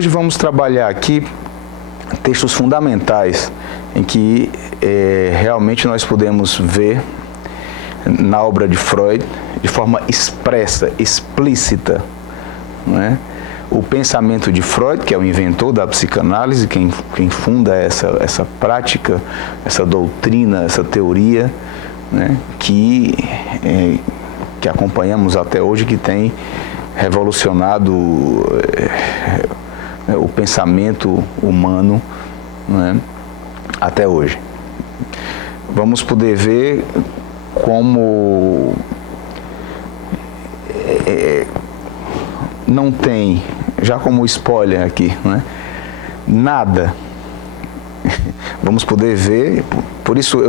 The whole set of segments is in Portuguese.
Hoje vamos trabalhar aqui textos fundamentais em que realmente nós podemos ver na obra de Freud, de forma expressa, explícita, né? O pensamento de Freud, que é o inventor da psicanálise, quem funda essa prática, essa doutrina, essa teoria, né? que acompanhamos até hoje, que tem revolucionado o pensamento humano, né? Até hoje. Vamos poder ver como não tem, já como spoiler aqui, né? Nada. Vamos poder ver, por isso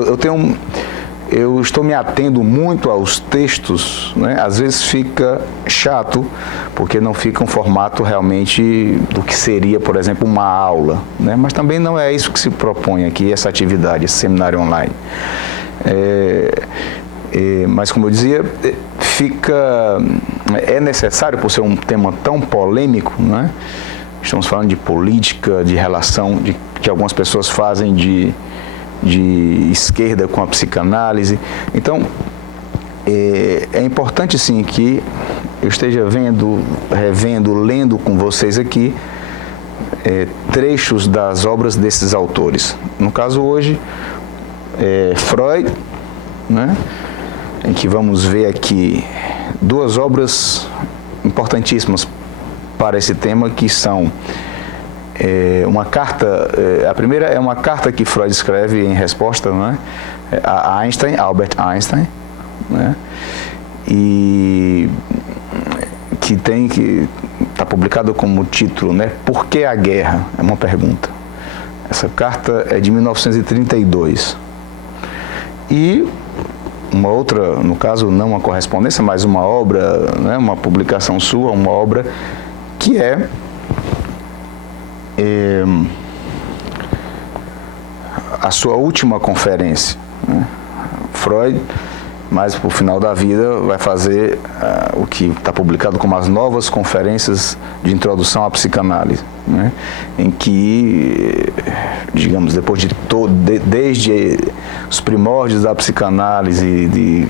eu estou me atendo muito aos textos, né? Às vezes fica chato, porque não fica um formato realmente do que seria, por exemplo, uma aula, né? Mas também não é isso que se propõe aqui, essa atividade, esse seminário online. Mas, como eu dizia, é necessário, por ser um tema tão polêmico, né? Estamos falando de política, de relação que algumas pessoas fazem de esquerda com a psicanálise. Então, é importante sim que eu esteja vendo, revendo, lendo com vocês aqui trechos das obras desses autores. No caso hoje, Freud, né? Em que vamos ver aqui duas obras importantíssimas para esse tema, que são uma carta, a primeira é uma carta que Freud escreve em resposta, né, a Einstein, Albert Einstein, né, e que está publicado como título, né, Por que a guerra? É uma pergunta. Essa carta é de 1932. E uma outra, no caso, não uma correspondência, mas uma obra, né, uma publicação sua, uma obra que a sua última conferência, né? Freud, mais para o final da vida, vai fazer o que está publicado como as novas conferências de introdução à psicanálise, né? Em que, digamos, depois desde os primórdios da psicanálise e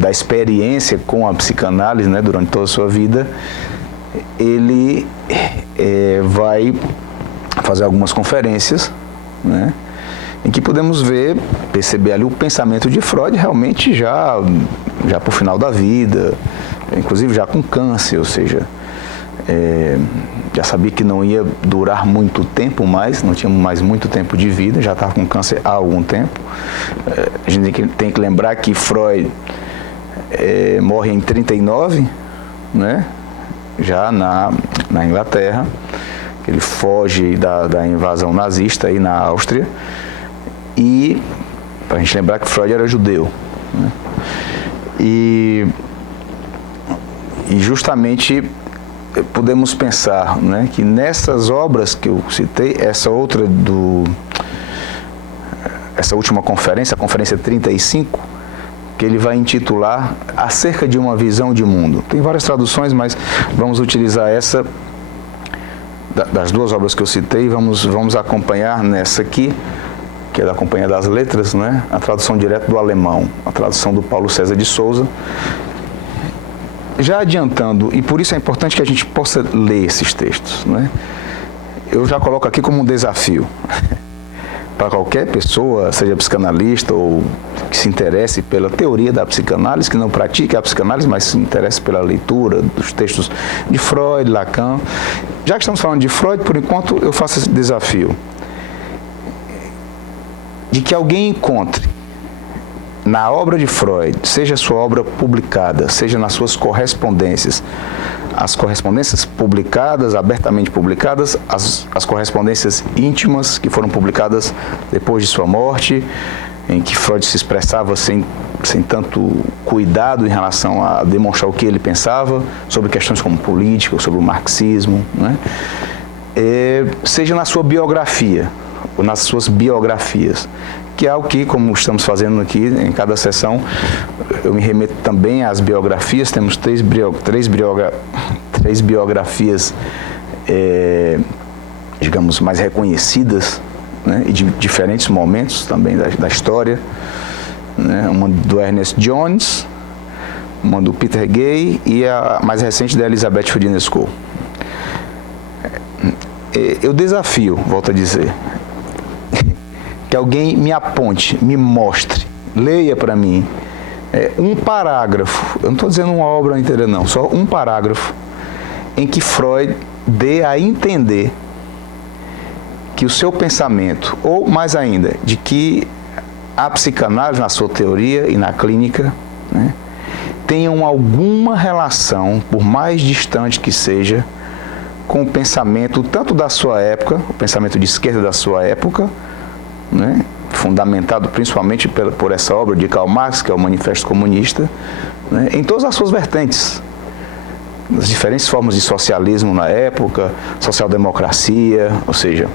da experiência com a psicanálise, né, durante toda a sua vida, ele vai fazer algumas conferências, né, em que podemos perceber ali o pensamento de Freud realmente já para o final da vida, inclusive já com câncer, ou seja, já sabia que não ia durar muito tempo mais, não tinha mais muito tempo de vida, já estava com câncer há algum tempo. A gente tem que lembrar que Freud morre em 39, né, já na Inglaterra. Ele foge da invasão nazista aí na Áustria. E, para a gente lembrar que Freud era judeu, né? E justamente podemos pensar, né, que nessas obras que eu citei, essa última conferência, a conferência 35, que ele vai intitular Acerca de uma Visão de Mundo. Tem várias traduções, mas vamos utilizar essa das duas obras que eu citei, vamos acompanhar nessa aqui, que é da Companhia das Letras, né? A tradução direta do alemão, a tradução do Paulo César de Souza. Já adiantando, e por isso é importante que a gente possa ler esses textos, né? Eu já coloco aqui como um desafio para qualquer pessoa, seja psicanalista ou que se interesse pela teoria da psicanálise, que não pratique a psicanálise, mas se interesse pela leitura dos textos de Freud, Lacan. Já que estamos falando de Freud, por enquanto eu faço esse desafio de que alguém encontre na obra de Freud, seja sua obra publicada, seja nas suas correspondências, as correspondências publicadas, abertamente publicadas, as correspondências íntimas que foram publicadas depois de sua morte, em que Freud se expressava sem tanto cuidado em relação a demonstrar o que ele pensava sobre questões como política, ou sobre o marxismo, né? Seja na sua biografia, ou nas suas biografias, que é o que, como estamos fazendo aqui em cada sessão, eu me remeto também às biografias. Três biografias digamos, mais reconhecidas, né, e de diferentes momentos também da história, né, uma do Ernest Jones, uma do Peter Gay e a mais recente da Elizabeth Fridnesco. Eu desafio, volto a dizer, que alguém me aponte, me mostre, leia para mim um parágrafo, eu não estou dizendo uma obra inteira não, só um parágrafo, em que Freud dê a entender que o seu pensamento, ou mais ainda, de que a psicanálise na sua teoria e na clínica, né, tenham alguma relação, por mais distante que seja, com o pensamento tanto da sua época, o pensamento de esquerda da sua época, né, fundamentado principalmente por essa obra de Karl Marx, que é o Manifesto Comunista, né, em todas as suas vertentes, as diferentes formas de socialismo na época, social-democracia, ou seja,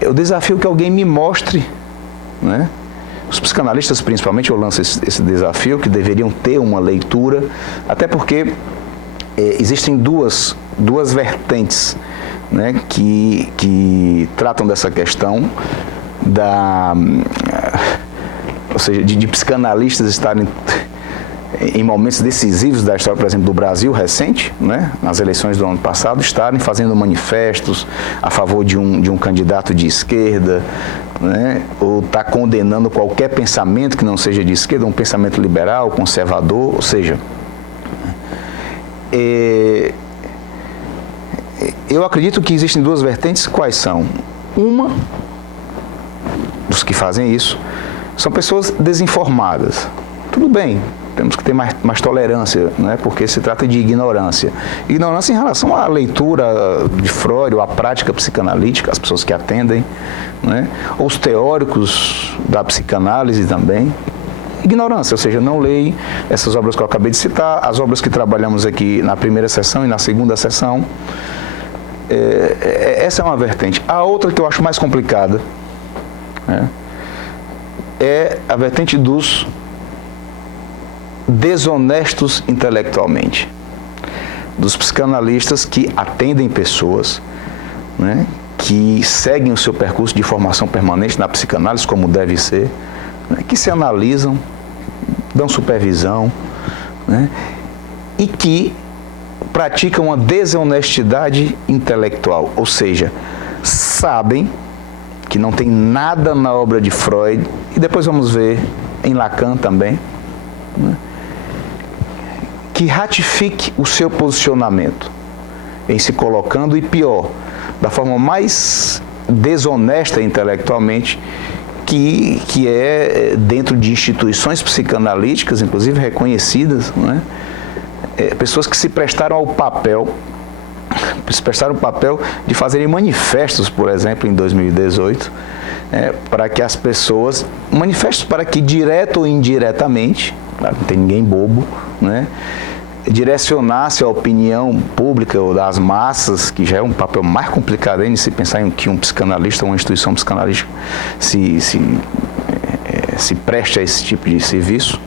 eu desafio que alguém me mostre, né, os psicanalistas principalmente, eu lanço esse desafio, que deveriam ter uma leitura, até porque existem duas vertentes, né, que tratam dessa questão ou seja, de psicanalistas estarem em momentos decisivos da história, por exemplo, do Brasil recente, né, nas eleições do ano passado, estarem fazendo manifestos a favor de um candidato de esquerda, né, ou está condenando qualquer pensamento que não seja de esquerda, um pensamento liberal, conservador, ou seja, eu acredito que existem duas vertentes. Quais são? Uma dos que fazem isso são pessoas desinformadas. Tudo bem, temos que ter mais tolerância, né, porque se trata de ignorância. Ignorância em relação à leitura de Freud, ou à prática psicanalítica, as pessoas que atendem, né, ou os teóricos da psicanálise também. Ignorância, ou seja, não leem essas obras que eu acabei de citar, as obras que trabalhamos aqui na primeira sessão e na segunda sessão. Essa é uma vertente. A outra que eu acho mais complicada, né, é a vertente dos desonestos intelectualmente, dos psicanalistas que atendem pessoas, né, que seguem o seu percurso de formação permanente na psicanálise, como deve ser, né, que se analisam, dão supervisão, né, e que praticam uma desonestidade intelectual, ou seja, sabem que não tem nada na obra de Freud, e depois vamos ver em Lacan também, né, que ratifique o seu posicionamento em se colocando, e pior, da forma mais desonesta intelectualmente, que é dentro de instituições psicanalíticas, inclusive reconhecidas, né? Pessoas que se prestaram o papel de fazerem manifestos, por exemplo, em 2018, para que as pessoas, manifestos para que, direto ou indiretamente, claro, não tem ninguém bobo, né, direcionasse a opinião pública ou das massas, que já é um papel mais complicado ainda de se pensar em que um psicanalista ou uma instituição psicanalística se preste a esse tipo de serviço,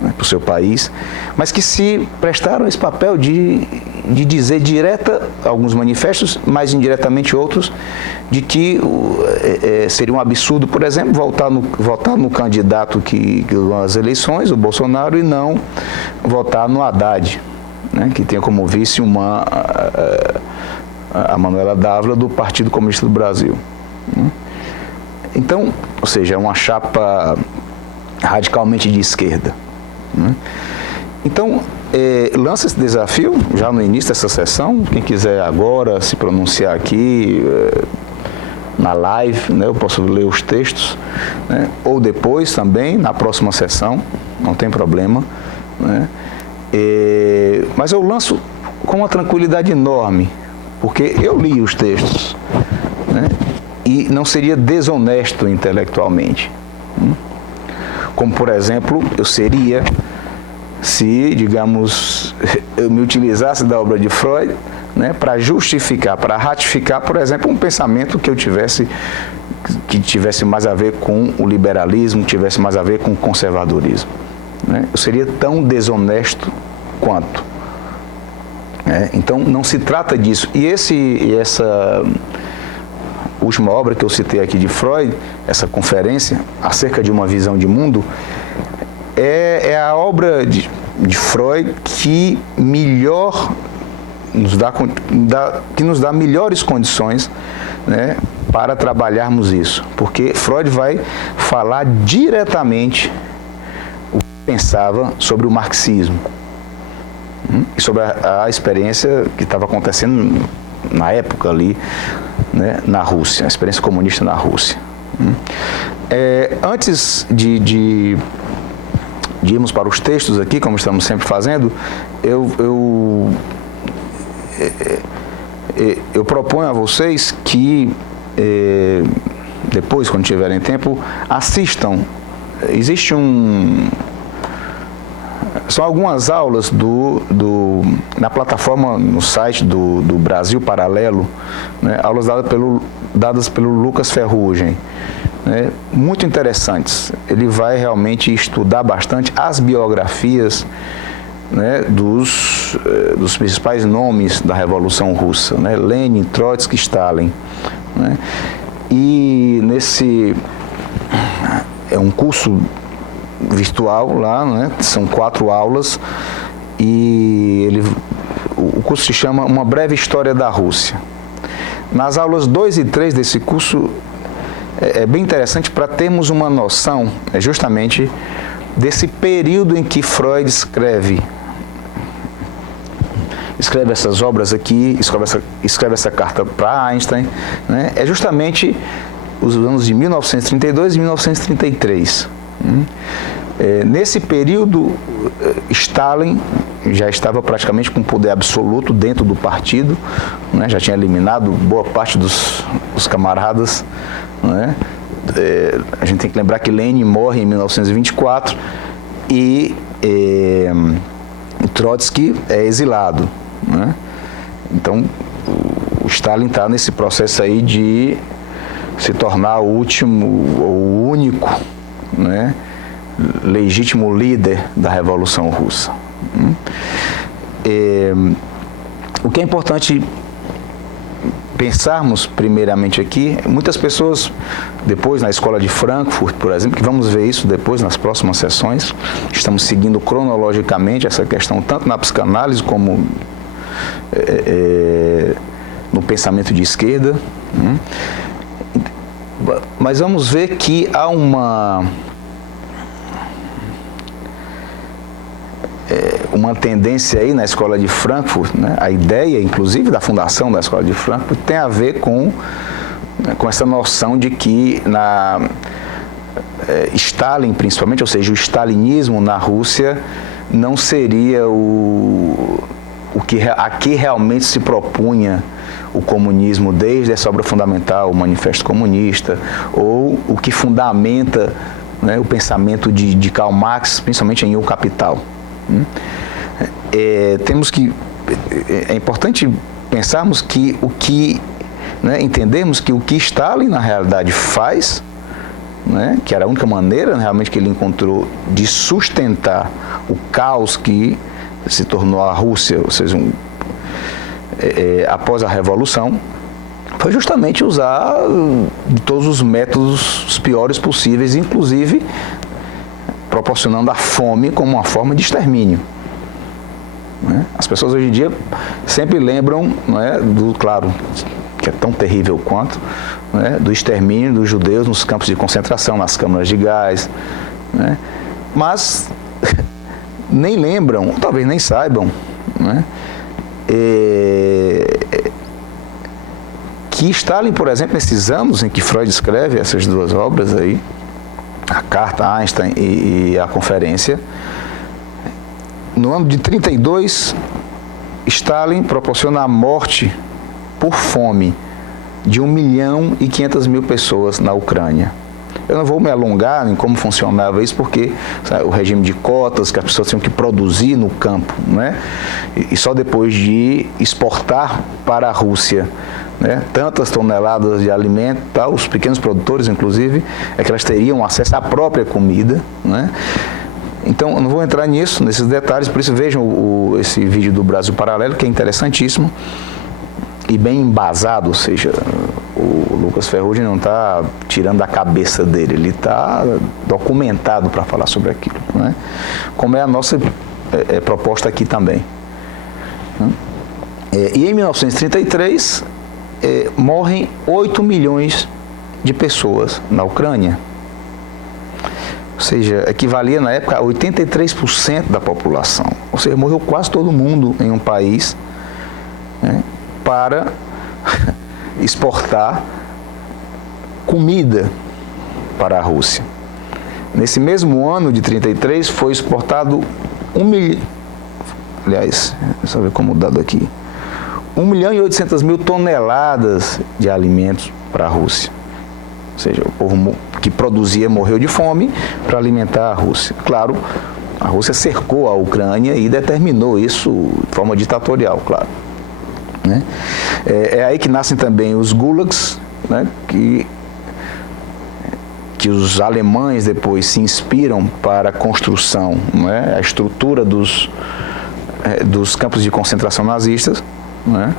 né, para o seu país, mas que se prestaram esse papel de dizer direta alguns manifestos, mais indiretamente outros, de que seria um absurdo, por exemplo, votar no candidato que ganhou as eleições, o Bolsonaro, e não votar no Haddad, né, que tem como vice a Manuela Dávila, do Partido Comunista do Brasil. Então, ou seja, é uma chapa radicalmente de esquerda. Então, lança esse desafio já no início dessa sessão. Quem quiser agora se pronunciar aqui na live, né, eu posso ler os textos, né, ou depois também, na próxima sessão, não tem problema, né, mas eu lanço com uma tranquilidade enorme, porque eu li os textos, né, e não seria desonesto intelectualmente. Como, por exemplo, eu seria se, digamos, eu me utilizasse da obra de Freud, né, para justificar, para ratificar, por exemplo, um pensamento que tivesse mais a ver com o liberalismo, tivesse mais a ver com o conservadorismo, né? Eu seria tão desonesto quanto. Então, não se trata disso. E última obra que eu citei aqui de Freud, essa conferência acerca de uma visão de mundo, é a obra de Freud que melhor que nos dá melhores condições, né, para trabalharmos isso, porque Freud vai falar diretamente o que pensava sobre o marxismo e sobre a experiência que estava acontecendo na época ali, né, na Rússia, a experiência comunista na Rússia. Antes de irmos para os textos aqui, como estamos sempre fazendo, eu proponho a vocês que depois, quando tiverem tempo, assistam. Existe são algumas aulas na plataforma, no site do Brasil Paralelo, né, aulas dadas pelo Lucas Ferrugem, né, muito interessantes. Ele vai realmente estudar bastante as biografias, né, dos principais nomes da Revolução Russa, né, Lenin, Trotsky, Stalin, né, e é um curso virtual lá, né, são 4 aulas, e o curso se chama Uma Breve História da Rússia. Nas aulas 2 e 3 desse curso é bem interessante para termos uma noção justamente desse período em que Freud escreve essas obras aqui, escreve essa carta para Einstein, né? É justamente os anos de 1932 e 1933. Nesse período, Stalin já estava praticamente com poder absoluto dentro do partido, né? Já tinha eliminado boa parte dos camaradas, né? A gente tem que lembrar que Lenin morre em 1924 e Trotsky é exilado, né? Então, o Stalin está nesse processo aí de se tornar o último, o único, né, legítimo líder da Revolução Russa. O que é importante pensarmos primeiramente aqui, muitas pessoas depois na escola de Frankfurt, por exemplo, que vamos ver isso depois nas próximas sessões, estamos seguindo cronologicamente essa questão tanto na psicanálise como no pensamento de esquerda, mas vamos ver que há uma tendência aí na escola de Frankfurt, né? A ideia, inclusive, da fundação da escola de Frankfurt tem a ver com essa noção de que Stalin, principalmente, ou seja, o stalinismo na Rússia não seria o que aqui realmente se propunha o comunismo desde essa obra fundamental, o Manifesto Comunista, ou o que fundamenta, né, o pensamento de Karl Marx, principalmente em O Capital. É importante pensarmos que entendermos que o que Stalin na realidade faz, né, que era a única maneira realmente que ele encontrou de sustentar o caos que se tornou a Rússia, ou seja, após a Revolução, foi justamente usar de todos os métodos os piores possíveis, inclusive proporcionando a fome como uma forma de extermínio. Né? As pessoas hoje em dia sempre lembram, né, claro, que é tão terrível quanto, né, do extermínio dos judeus nos campos de concentração, nas câmaras de gás, né? Mas nem lembram, ou talvez nem saibam, né, que Stalin, por exemplo, nesses anos em que Freud escreve essas 2 obras aí, a carta a Einstein e a conferência, no ano de 32, Stalin proporciona a morte por fome de 1.500.000 pessoas na Ucrânia. Eu não vou me alongar em como funcionava isso, porque sabe, o regime de cotas, que as pessoas tinham que produzir no campo, né? E só depois de exportar para a Rússia, né, tantas toneladas de alimento, os pequenos produtores, inclusive, é que elas teriam acesso à própria comida, né? Então, eu não vou entrar nesses detalhes, por isso vejam esse vídeo do Brasil Paralelo, que é interessantíssimo e bem embasado, ou seja, o Lucas Ferrugem não está tirando da cabeça dele, ele está documentado para falar sobre aquilo, né? Como é a nossa proposta aqui também. E em 1933 morrem 8 milhões de pessoas na Ucrânia. Ou seja, equivalia na época a 83% da população. Ou seja, morreu quase todo mundo em um país, né, para exportar comida para a Rússia. Nesse mesmo ano de 33 foi exportado 1 milhão, aliás, deixa eu ver como dado aqui, 1.800.000 toneladas de alimentos para a Rússia. Ou seja, o povo que produzia morreu de fome para alimentar a Rússia. Claro, a Rússia cercou a Ucrânia e determinou isso de forma ditatorial, claro, né? É aí que nascem também os gulags, né, que os alemães depois se inspiram para a construção, né, a estrutura dos campos de concentração nazistas, né?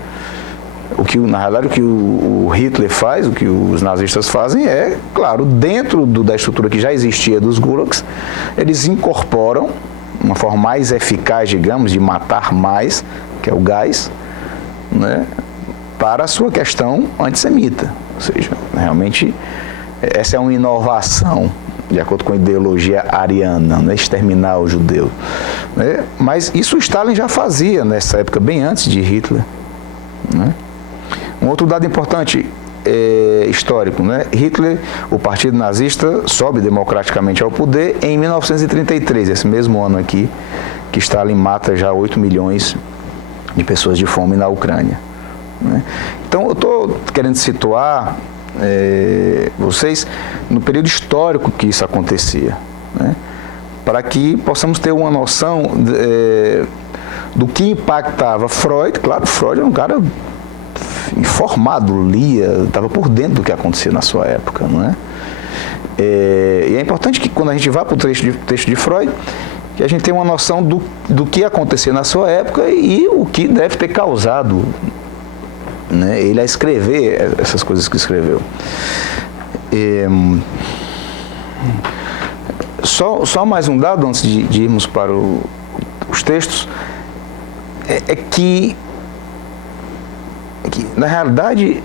Na realidade, o que o Hitler faz, o que os nazistas fazem é, claro, dentro da estrutura que já existia dos gulags, eles incorporam uma forma mais eficaz, digamos, de matar mais, que é o gás, né, para a sua questão antissemita. Ou seja, realmente, essa é uma inovação, de acordo com a ideologia ariana, né, exterminar o judeu, né? Mas isso o Stalin já fazia nessa época, bem antes de Hitler, né? Um outro dado importante histórico, né? Hitler, o partido nazista, sobe democraticamente ao poder em 1933, esse mesmo ano aqui, que Stalin mata já 8 milhões de pessoas de fome na Ucrânia, né? Então, eu estou querendo situar vocês no período histórico que isso acontecia, né? Para que possamos ter uma noção do que impactava Freud. Claro, Freud era um cara informado, lia, estava por dentro do que acontecia na sua época, não é? E é importante que quando a gente vá para o texto de Freud, que a gente tenha uma noção do que acontecia na sua época e o que deve ter causado, né, ele a escrever essas coisas que escreveu. Só mais um dado antes de irmos para os textos, é que na realidade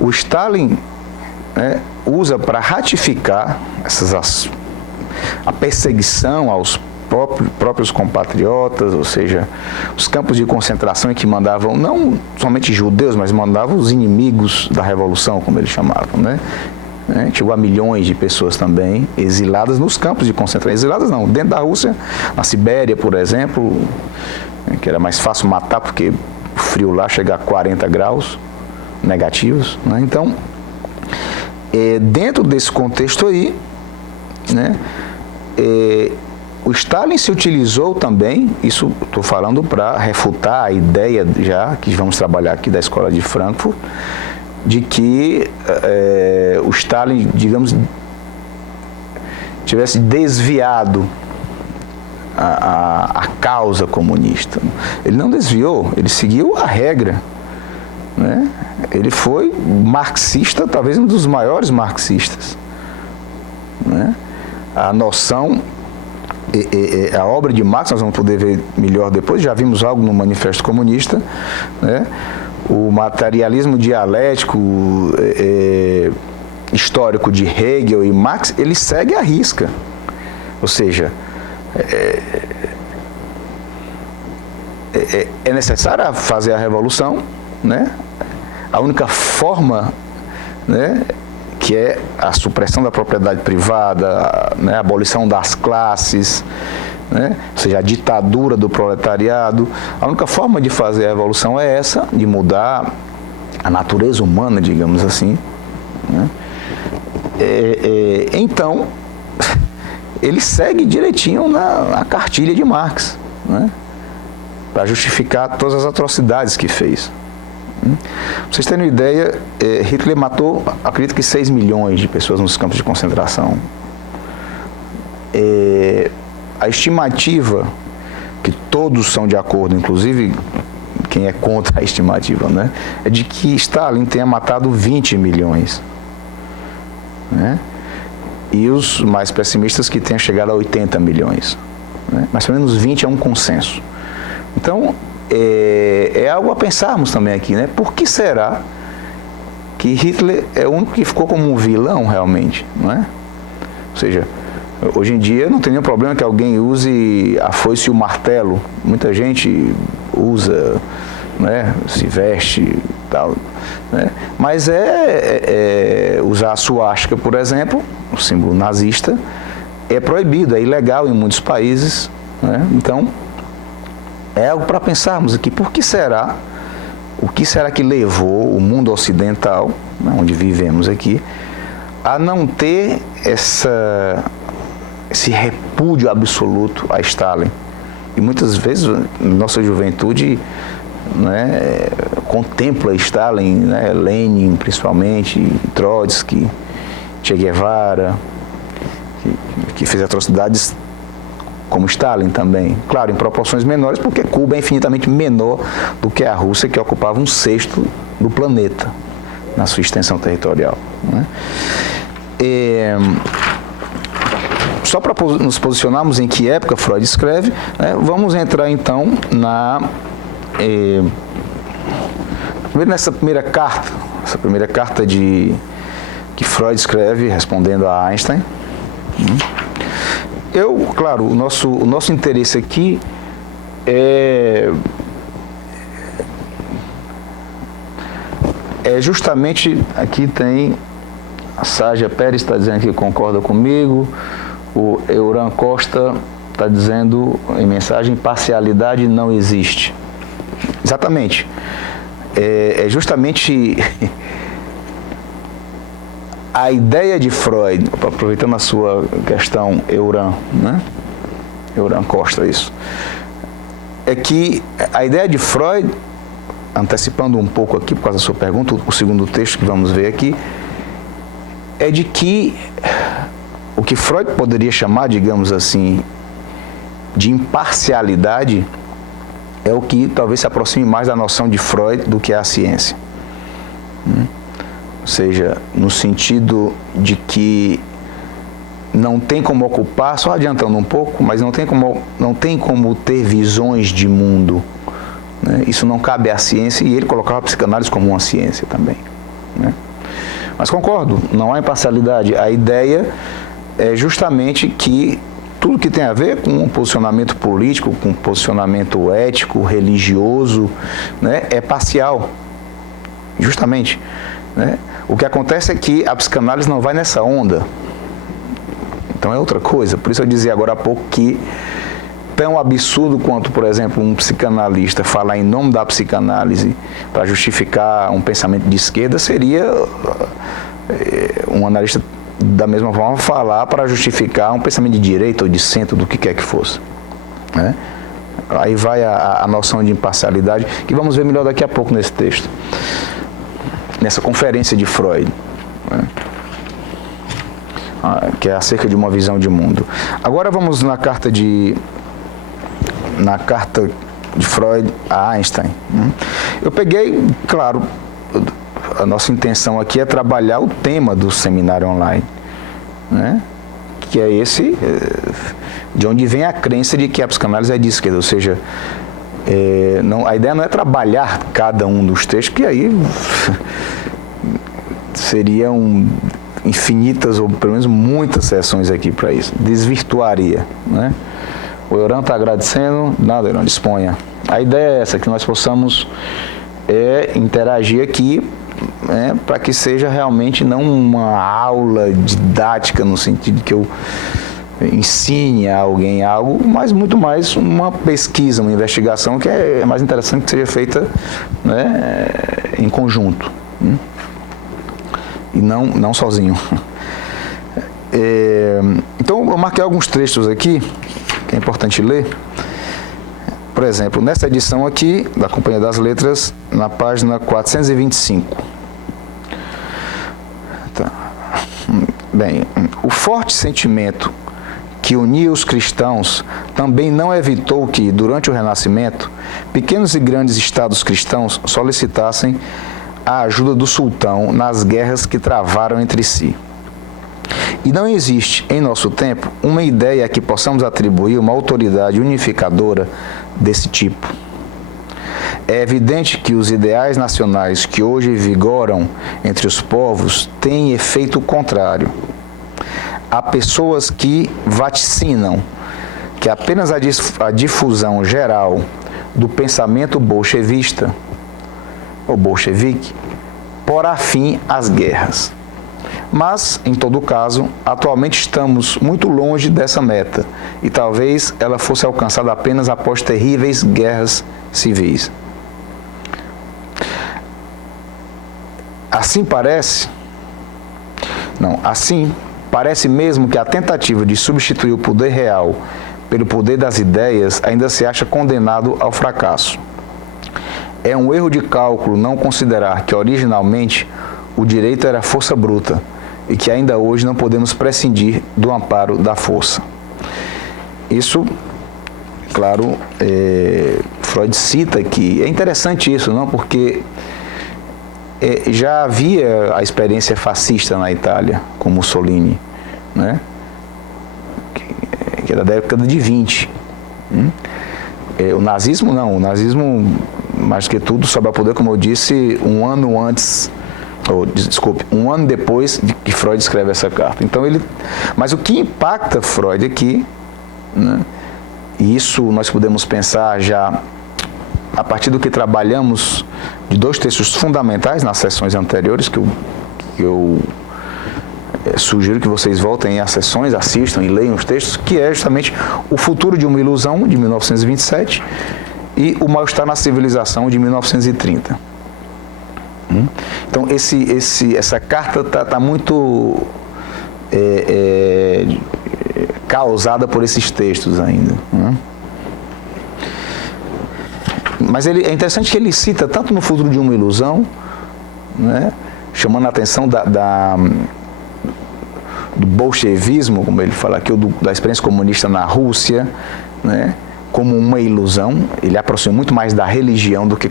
o Stalin, né, usa para ratificar a perseguição aos próprios compatriotas, ou seja, os campos de concentração em que mandavam não somente judeus, mas mandavam os inimigos da revolução, como eles chamavam, né? Chegou a milhões de pessoas também exiladas nos campos de concentração. Exiladas não, dentro da Rússia, na Sibéria, por exemplo, que era mais fácil matar porque o frio lá chega a 40 graus negativos, né? Então, dentro desse contexto aí, né, o Stalin se utilizou também, isso estou falando para refutar a ideia já que vamos trabalhar aqui da Escola de Frankfurt, de que o Stalin, digamos, tivesse desviado a causa comunista. Ele não desviou, ele seguiu a regra, né? Ele foi marxista, talvez um dos maiores marxistas, né? A noção, a obra de Marx, nós vamos poder ver melhor depois, já vimos algo no Manifesto Comunista, né? O materialismo dialético histórico de Hegel e Marx, ele segue à risca. Ou seja, é necessário fazer a revolução, né? A única forma, né, que é a supressão da propriedade privada, né, a abolição das classes, né, ou seja, a ditadura do proletariado. A única forma de fazer a revolução é essa, de mudar a natureza humana, digamos assim, né? Então, ele segue direitinho na cartilha de Marx, né, para justificar todas as atrocidades que fez. Pra vocês terem uma ideia, Hitler matou, acredito que 6 milhões de pessoas nos campos de concentração. A estimativa, que todos são de acordo, inclusive quem é contra a estimativa, né? É de que Stalin tenha matado 20 milhões. Né? E os mais pessimistas que tenha chegado a 80 milhões. Né? Mas pelo menos 20 é um consenso. Então, é algo a pensarmos também aqui, né? Por que será que Hitler é o único que ficou como um vilão realmente, não é? Ou seja, hoje em dia não tem nenhum problema que alguém use a foice e o martelo. Muita gente usa, né? Se veste e tal, né? Mas usar a suástica, por exemplo, o símbolo nazista, é proibido, é ilegal em muitos países, né? Então, é algo para pensarmos aqui. Por que será? O que será que levou o mundo ocidental, né, onde vivemos aqui, a não ter esse repúdio absoluto a Stalin? E muitas vezes, nossa juventude, né, contempla Stalin, né, Lenin principalmente, Trotsky, Che Guevara, que fez atrocidades como Stalin também. Claro, em proporções menores, porque Cuba é infinitamente menor do que a Rússia, que ocupava 1/6 do planeta na sua extensão territorial. Né? Só para nos posicionarmos em que época Freud escreve, né, vamos entrar então nessa primeira carta, que Freud escreve respondendo a Einstein. Claro, o nosso interesse aqui é justamente, aqui tem a Ságia Pérez está dizendo que concorda comigo, o Euran Costa está dizendo em mensagem, parcialidade não existe. Exatamente. É justamente a ideia de Freud, aproveitando a sua questão, Euran, né? Euran Costa, isso. É que a ideia de Freud, antecipando um pouco aqui, por causa da sua pergunta, o segundo texto que vamos ver aqui, é de que o que Freud poderia chamar, digamos assim, de imparcialidade, é o que talvez se aproxime mais da noção de Freud do que a ciência. Ou seja, no sentido de que não tem como ocupar, só adiantando um pouco, mas não tem como ter visões de mundo. Né? Isso não cabe à ciência, e ele colocava a psicanálise como uma ciência também. Né? Mas concordo, não há imparcialidade. A ideia é justamente que tudo que tem a ver com um posicionamento político, com um posicionamento ético, religioso, né, é parcial. Justamente. Né? O que acontece é que a psicanálise não vai nessa onda. Então é outra coisa. Por isso eu dizia agora há pouco que tão absurdo quanto, por exemplo, um psicanalista falar em nome da psicanálise para justificar um pensamento de esquerda, seria um analista da mesma forma falar para justificar um pensamento de direita ou de centro, do que quer que fosse. Né? Aí vai a noção de imparcialidade, que vamos ver melhor daqui a pouco nesse texto. Nessa conferência de Freud, né? Que é acerca de uma visão de mundo. Agora vamos na carta de Freud a Einstein. Eu peguei, claro, a nossa intenção aqui é trabalhar o tema do seminário online, né? Que é esse, de onde vem a crença de que a psicanálise é de esquerda, ou seja, a ideia não é trabalhar cada um dos textos, que aí seriam infinitas, ou pelo menos muitas sessões aqui para isso, desvirtuaria, né? O Euran está agradecendo, nada, Euran, disponha. A ideia é essa, que nós possamos interagir aqui, né, para que seja realmente não uma aula didática, no sentido que eu ensine a alguém algo, mas muito mais uma pesquisa, uma investigação que é mais interessante que seja feita, né, em conjunto, né? E não sozinho. Então eu marquei alguns trechos aqui que é importante ler. Por exemplo, nessa edição aqui da Companhia das Letras, na página 425. Tá. Bem, o forte sentimento que unia os cristãos, também não evitou que, durante o Renascimento, pequenos e grandes estados cristãos solicitassem a ajuda do sultão nas guerras que travaram entre si. E não existe, em nosso tempo, uma ideia a que possamos atribuir uma autoridade unificadora desse tipo. É evidente que os ideais nacionais que hoje vigoram entre os povos têm efeito contrário. Há pessoas que vaticinam que apenas a difusão geral do pensamento bolchevista, ou bolchevique, porá fim às guerras. Mas, em todo caso, atualmente estamos muito longe dessa meta e talvez ela fosse alcançada apenas após terríveis guerras civis. Assim parece mesmo que a tentativa de substituir o poder real pelo poder das ideias ainda se acha condenado ao fracasso. É um erro de cálculo não considerar que originalmente o direito era força bruta e que ainda hoje não podemos prescindir do amparo da força. Isso, claro, Freud cita que é interessante isso, não? Porque já havia a experiência fascista na Itália, com Mussolini, né? Que era da década de 20. O nazismo não, o nazismo, mais que tudo, sobe ao poder, como eu disse, um ano depois de que Freud escreve essa carta. Então mas o que impacta Freud aqui, né? E isso nós podemos pensar já a partir do que trabalhamos de dois textos fundamentais nas sessões anteriores, que eu sugiro que vocês voltem às sessões, assistam e leiam os textos, que é justamente O Futuro de uma Ilusão, de 1927, e O Mal-Estar na Civilização, de 1930. Então, essa carta está muito causada por esses textos ainda. Mas é interessante que ele cita tanto no Futuro de uma Ilusão, né, chamando a atenção do bolchevismo, como ele fala aqui, ou da experiência comunista na Rússia, né, como uma ilusão. Ele aproxima muito mais da religião do que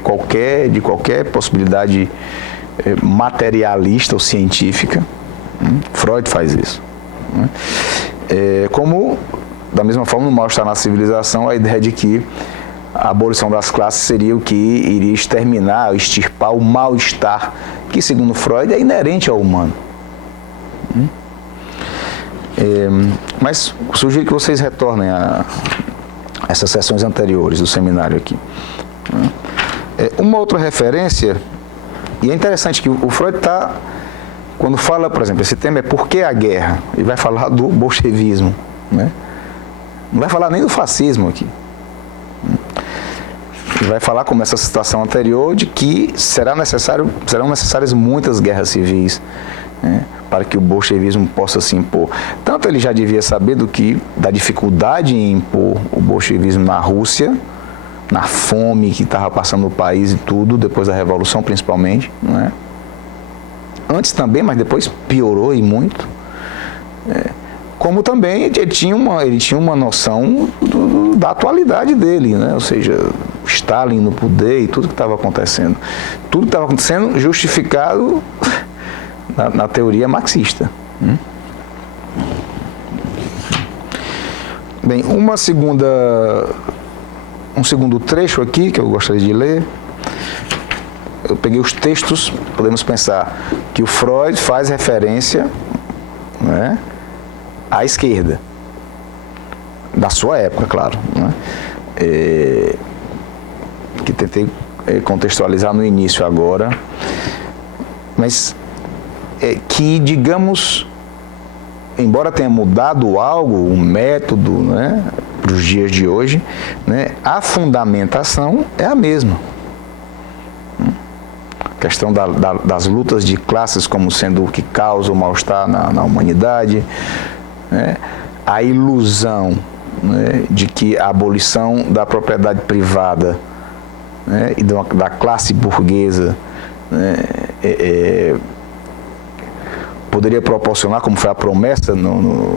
de qualquer possibilidade materialista ou científica. Freud faz isso. Como, da mesma forma, no Mal-Estar na Civilização, a ideia de que a abolição das classes seria o que iria extirpar o mal-estar, que, segundo Freud, é inerente ao humano. Mas sugiro que vocês retornem a essas sessões anteriores do seminário aqui. Uma outra referência, e é interessante que o Freud quando fala, por exemplo, esse tema é Por que a Guerra? Ele vai falar do bolchevismo, né? Não vai falar nem do fascismo aqui. Ele vai falar, como essa citação anterior, de que serão necessárias muitas guerras civis, né, para que o bolchevismo possa se impor. Tanto ele já devia saber da dificuldade em impor o bolchevismo na Rússia, na fome que estava passando no país e tudo, depois da Revolução principalmente, não é? Antes também, mas depois piorou e muito. Como também ele tinha uma noção da atualidade dele, né? Ou seja, Stalin no poder e tudo que estava acontecendo. Tudo estava acontecendo justificado na teoria marxista. Bem, um segundo trecho aqui que eu gostaria de ler. Eu peguei os textos, podemos pensar que o Freud faz referência, né, à esquerda, da sua época, claro, né, que tentei contextualizar no início agora, mas que, digamos, embora tenha mudado algo, o método, né, para os dias de hoje, né, a fundamentação é a mesma. A questão das lutas de classes como sendo o que causa o mal-estar na humanidade, né? A ilusão, né, de que a abolição da propriedade privada, né, e da classe burguesa, né, poderia proporcionar, como foi a promessa,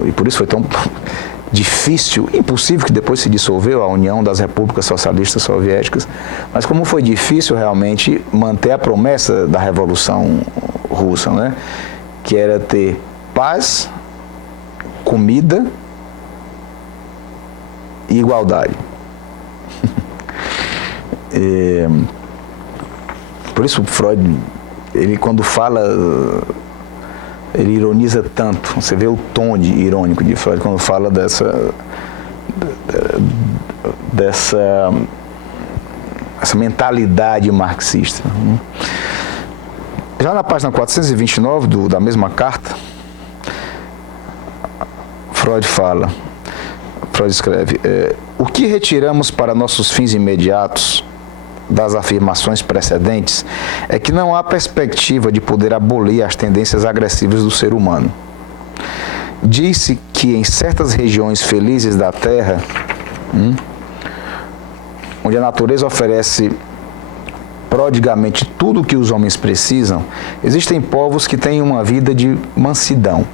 e por isso foi tão difícil, impossível, que depois se dissolveu a União das Repúblicas Socialistas Soviéticas, mas como foi difícil realmente manter a promessa da Revolução Russa, né? Que era ter paz, comida e igualdade. Por isso Freud, ele quando fala, ele ironiza tanto. Você vê o tom irônico de Freud quando fala essa mentalidade marxista. Já na página 429 da mesma carta, Freud escreve: o que retiramos para nossos fins imediatos das afirmações precedentes é que não há perspectiva de poder abolir as tendências agressivas do ser humano. Diz-se que em certas regiões felizes da Terra, onde a natureza oferece prodigamente tudo o que os homens precisam, existem povos que têm uma vida de mansidão,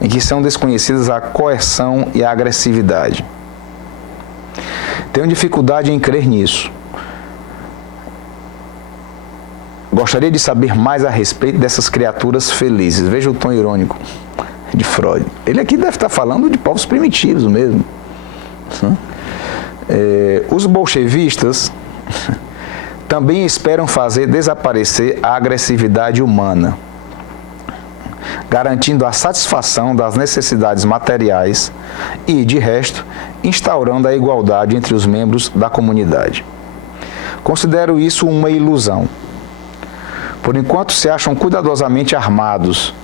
em que são desconhecidas a coerção e a agressividade. Tenho dificuldade em crer nisso. Gostaria de saber mais a respeito dessas criaturas felizes. Veja o tom irônico de Freud. Ele aqui deve estar falando de povos primitivos mesmo. Os bolchevistas também esperam fazer desaparecer a agressividade humana, garantindo a satisfação das necessidades materiais e, de resto, instaurando a igualdade entre os membros da comunidade. Considero isso uma ilusão. Por enquanto se acham cuidadosamente armados,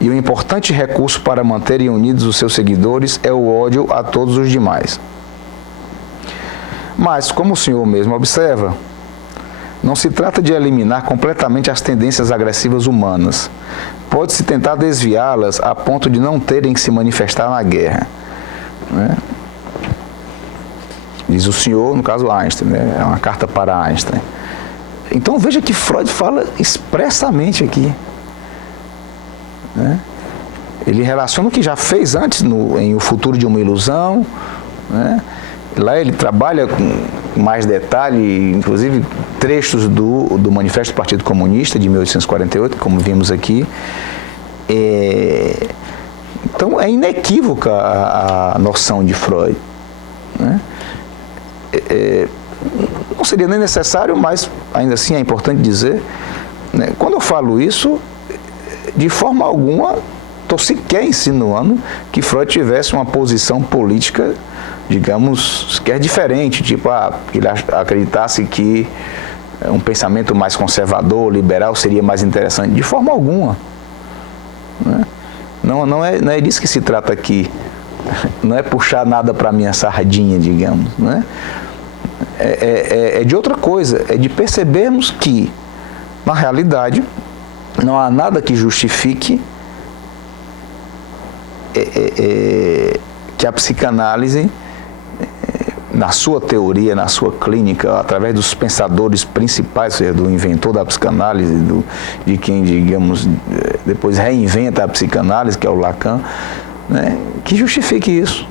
e o importante recurso para manterem unidos os seus seguidores é o ódio a todos os demais. Mas, como o senhor mesmo observa, não se trata de eliminar completamente as tendências agressivas humanas. Pode-se tentar desviá-las a ponto de não terem que se manifestar na guerra, né? Diz o senhor, no caso Einstein, né? É uma carta para Einstein. Então veja que Freud fala expressamente aqui, né? Ele relaciona o que já fez antes em O Futuro de uma Ilusão, né? Lá ele trabalha com mais detalhe, inclusive trechos do Manifesto do Partido Comunista de 1848, como vimos aqui. Então é inequívoca a noção de Freud, né? Não seria nem necessário, mas ainda assim é importante dizer, né? Quando eu falo isso, de forma alguma estou sequer insinuando que Freud tivesse uma posição política, digamos, sequer diferente, tipo, que ele acreditasse que um pensamento mais conservador, liberal, seria mais interessante. De forma alguma, né? Não é disso que se trata aqui. Não é puxar nada para a minha sardinha, digamos, né? É de outra coisa, é de percebermos que, na realidade, não há nada que justifique que a psicanálise, na sua teoria, na sua clínica, através dos pensadores principais, ou seja, do inventor da psicanálise, de quem, digamos, depois reinventa a psicanálise, que é o Lacan, né, que justifique isso,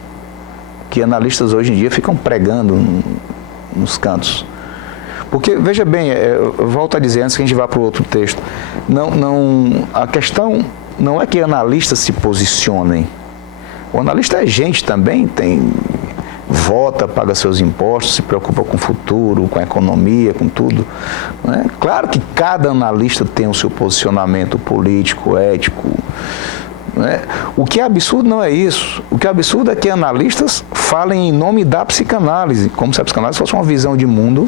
que analistas hoje em dia ficam pregando nos cantos. Porque, veja bem, eu volto a dizer antes que a gente vá para o outro texto, a questão não é que analistas se posicionem. O analista é gente também, vota, paga seus impostos, se preocupa com o futuro, com a economia, com tudo, né? Claro que cada analista tem o seu posicionamento político, ético, né? O que é absurdo não é isso. O que é absurdo é que analistas falem em nome da psicanálise, como se a psicanálise fosse uma visão de mundo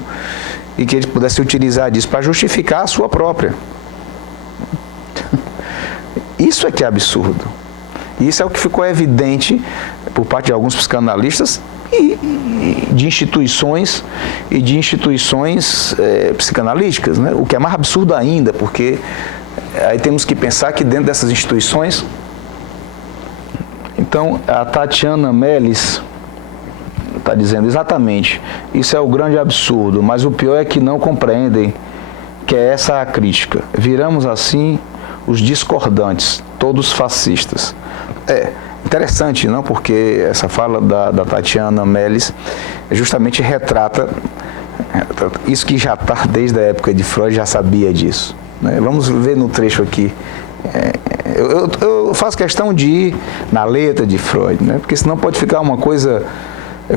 e que eles pudessem utilizar disso para justificar a sua própria. Isso é que é absurdo. Isso é o que ficou evidente por parte de alguns psicanalistas e de instituições psicanalíticas, né? O que é mais absurdo ainda, porque aí temos que pensar que dentro dessas instituições... Então, a Tatiana Melis está dizendo exatamente, isso é o grande absurdo, mas o pior é que não compreendem que é essa a crítica. Viramos assim os discordantes, todos fascistas. interessante, não? Porque essa fala da Tatiana Meles justamente retrata isso que já está desde a época de Freud, já sabia disso, né? Vamos ver no trecho aqui. Eu faço questão de ir na letra de Freud, né? Porque senão pode ficar uma coisa,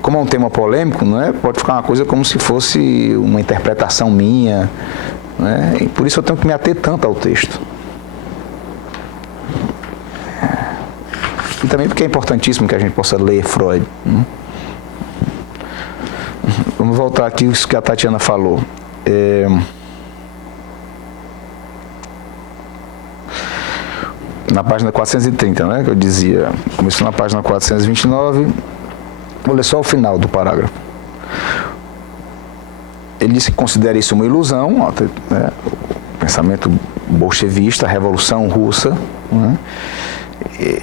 como é um tema polêmico, não é? Pode ficar uma coisa como se fosse uma interpretação minha, né? E por isso eu tenho que me ater tanto ao texto. E também porque é importantíssimo que a gente possa ler Freud. Vamos voltar aqui isso que a Tatiana falou. Na página 430, né, que eu dizia, começou na página 429, vou ler só o final do parágrafo. Ele disse que considera isso uma ilusão, né, o pensamento bolchevista, a Revolução Russa, né.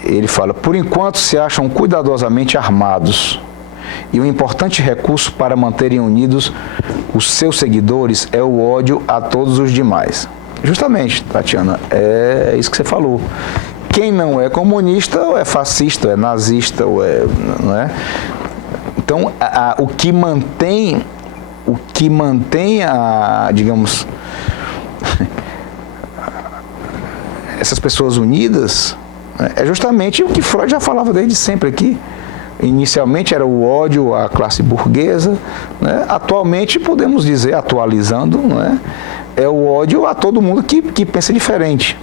Ele fala, por enquanto se acham cuidadosamente armados e um importante recurso para manterem unidos os seus seguidores é o ódio a todos os demais. Justamente, Tatiana, é isso que você falou. Quem não é comunista ou é fascista, ou é nazista, ou é, não é? Então, o que mantém digamos, essas pessoas unidas é justamente o que Freud já falava desde sempre aqui. Inicialmente era o ódio à classe burguesa, né? Atualmente podemos dizer, atualizando, né? É o ódio a todo mundo que pensa diferente.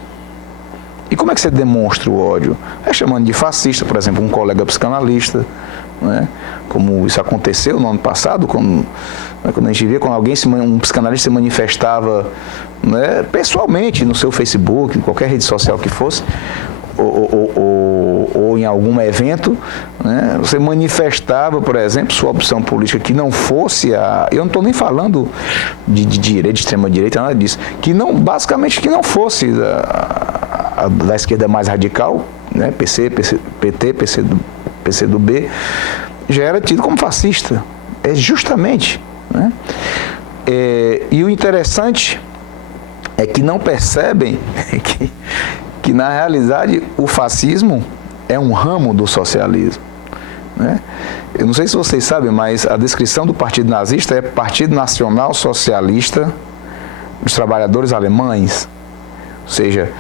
E como é que você demonstra o ódio? É chamando de fascista, por exemplo, um colega psicanalista, né? Como isso aconteceu no ano passado, quando a gente via quando um psicanalista se manifestava, né, pessoalmente no seu Facebook, em qualquer rede social que fosse, ou em algum evento, né, você manifestava, por exemplo, sua opção política que não fosse eu não estou nem falando de direita, de extrema direita, nada disso, basicamente que não fosse da esquerda mais radical, né, PT, PCdoB, já era tido como fascista. É justamente, né? E o interessante é que não percebem que na realidade o fascismo é um ramo do socialismo, né? Eu não sei se vocês sabem, mas a descrição do Partido Nazista é Partido Nacional Socialista dos Trabalhadores Alemães. Ou seja,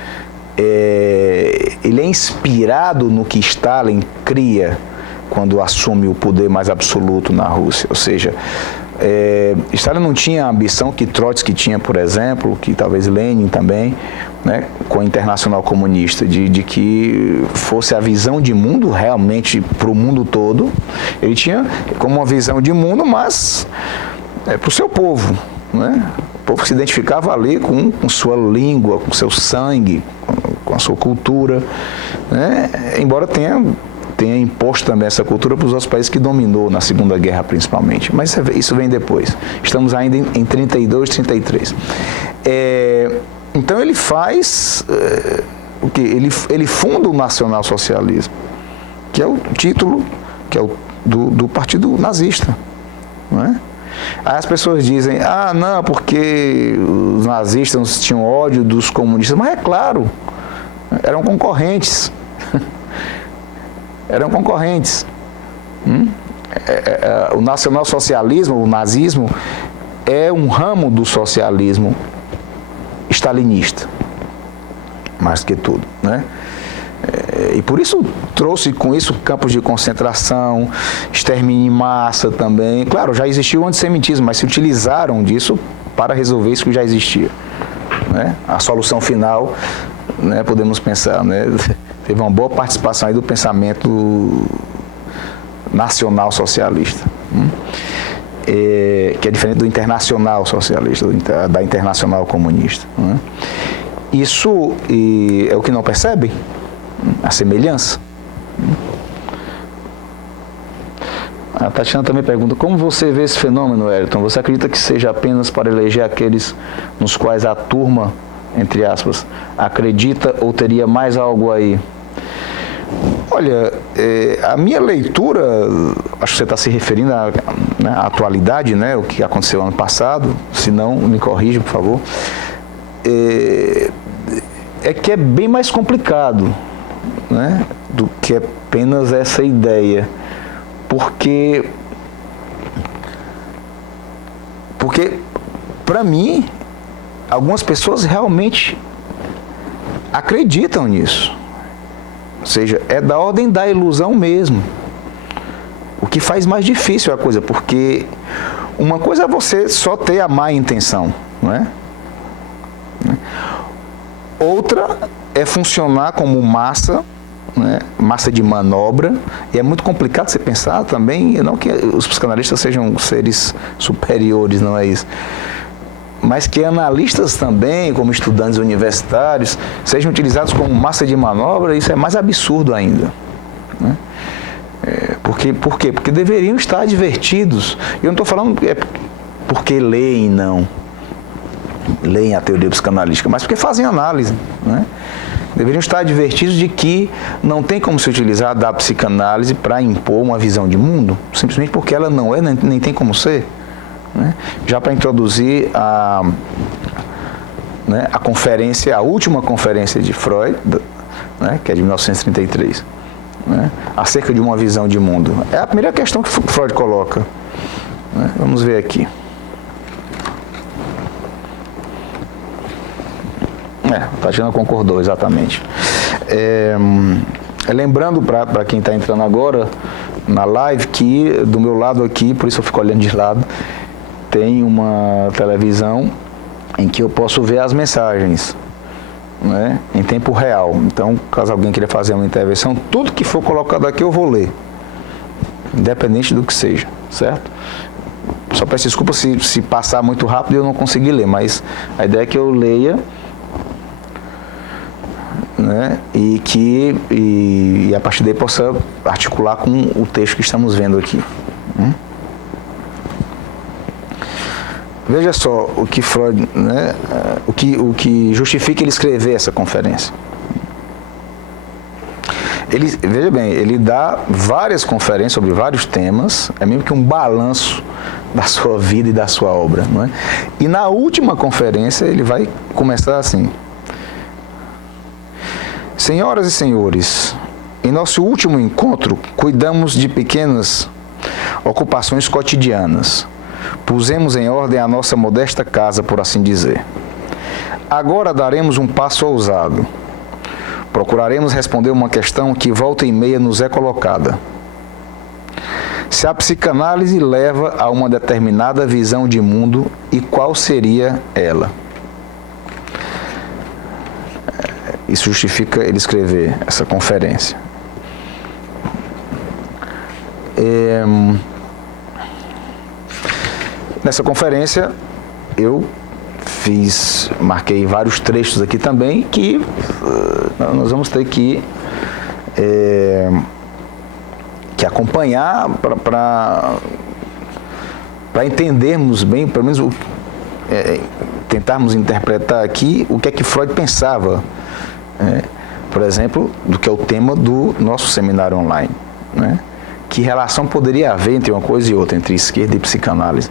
ele é inspirado no que Stalin cria quando assume o poder mais absoluto na Rússia. Ou seja, Stalin não tinha a ambição que Trotsky tinha, por exemplo, que talvez Lenin também, né, com a Internacional Comunista, de que fosse a visão de mundo realmente para o mundo todo. Ele tinha como uma visão de mundo, mas para o seu povo, né? O povo que se identificava ali com sua língua, com seu sangue, com a sua cultura, né? Embora tenha imposto também essa cultura para os outros países que dominou na Segunda Guerra principalmente, mas isso vem depois. Estamos ainda em 32, 33. Então ele faz o que? Ele funda o nacionalsocialismo, que é o título que é do partido nazista, não é? Aí as pessoas dizem, não, porque os nazistas tinham ódio dos comunistas, mas é claro, eram concorrentes. Eram concorrentes. O nacionalsocialismo, o nazismo, é um ramo do socialismo stalinista, mais que tudo, né? E por isso trouxe com isso campos de concentração, extermínio em massa também. Claro, já existia o antissemitismo, mas se utilizaram disso para resolver isso que já existia, né? A solução final, né, podemos pensar, né? Teve uma boa participação aí do pensamento nacional socialista, que é diferente do internacional socialista, da internacional comunista, né? Isso é o que não percebem, a semelhança. A Tatiana também pergunta, como você vê esse fenômeno, Ayrton? Você acredita que seja apenas para eleger aqueles nos quais a turma, entre aspas, acredita, ou teria mais algo aí? Olha, a minha leitura, acho que você está se referindo à atualidade, né, o que aconteceu ano passado, se não, me corrija, por favor, é que é bem mais complicado, né, do que apenas essa ideia, porque para mim, algumas pessoas realmente acreditam nisso. Ou seja, é da ordem da ilusão mesmo. O que faz mais difícil a coisa, porque uma coisa é você só ter a má intenção, não é? Outra é funcionar como massa, né? Massa de manobra, e é muito complicado você pensar também, não que os psicanalistas sejam seres superiores, não é isso, mas que analistas também, como estudantes universitários, sejam utilizados como massa de manobra, isso é mais absurdo ainda, né? Por quê? Porque deveriam estar advertidos. Eu não estou falando porque leem, não. Leem a teoria psicanalítica, mas porque fazem análise, né? Deveriam estar advertidos de que não tem como se utilizar da psicanálise para impor uma visão de mundo, simplesmente porque ela não é, nem tem como ser, né? Já para introduzir a conferência, a última conferência de Freud, né, que é de 1933, né, acerca de uma visão de mundo. É a primeira questão que Freud coloca, né? Vamos ver aqui. Tatiana concordou, exatamente. Lembrando para quem está entrando agora na live que do meu lado aqui, por isso eu fico olhando de lado, tem uma televisão em que eu posso ver as mensagens, né, em tempo real. Então, caso alguém queira fazer uma intervenção, tudo que for colocado aqui eu vou ler, independente do que seja, certo? Só peço desculpa se passar muito rápido e eu não conseguir ler, mas a ideia é que eu leia, né, e a partir daí possa articular com o texto que estamos vendo aqui. Veja só o que Freud, né, o que justifica ele escrever essa conferência. Veja bem, ele dá várias conferências sobre vários temas, é mesmo que um balanço da sua vida e da sua obra, não é? E na última conferência ele vai começar assim: Senhoras e senhores, em nosso último encontro, cuidamos de pequenas ocupações cotidianas. Pusemos em ordem a nossa modesta casa, por assim dizer. Agora daremos um passo ousado. Procuraremos responder uma questão que volta e meia nos é colocada. Se a psicanálise leva a uma determinada visão de mundo, e qual seria ela? Isso justifica ele escrever essa conferência. Nessa conferência eu marquei vários trechos aqui também que nós vamos ter que acompanhar para entendermos bem, pelo menos tentarmos interpretar aqui o que é que Freud pensava, por exemplo, do que é o tema do nosso seminário online, né? Que relação poderia haver entre uma coisa e outra, entre esquerda e psicanálise?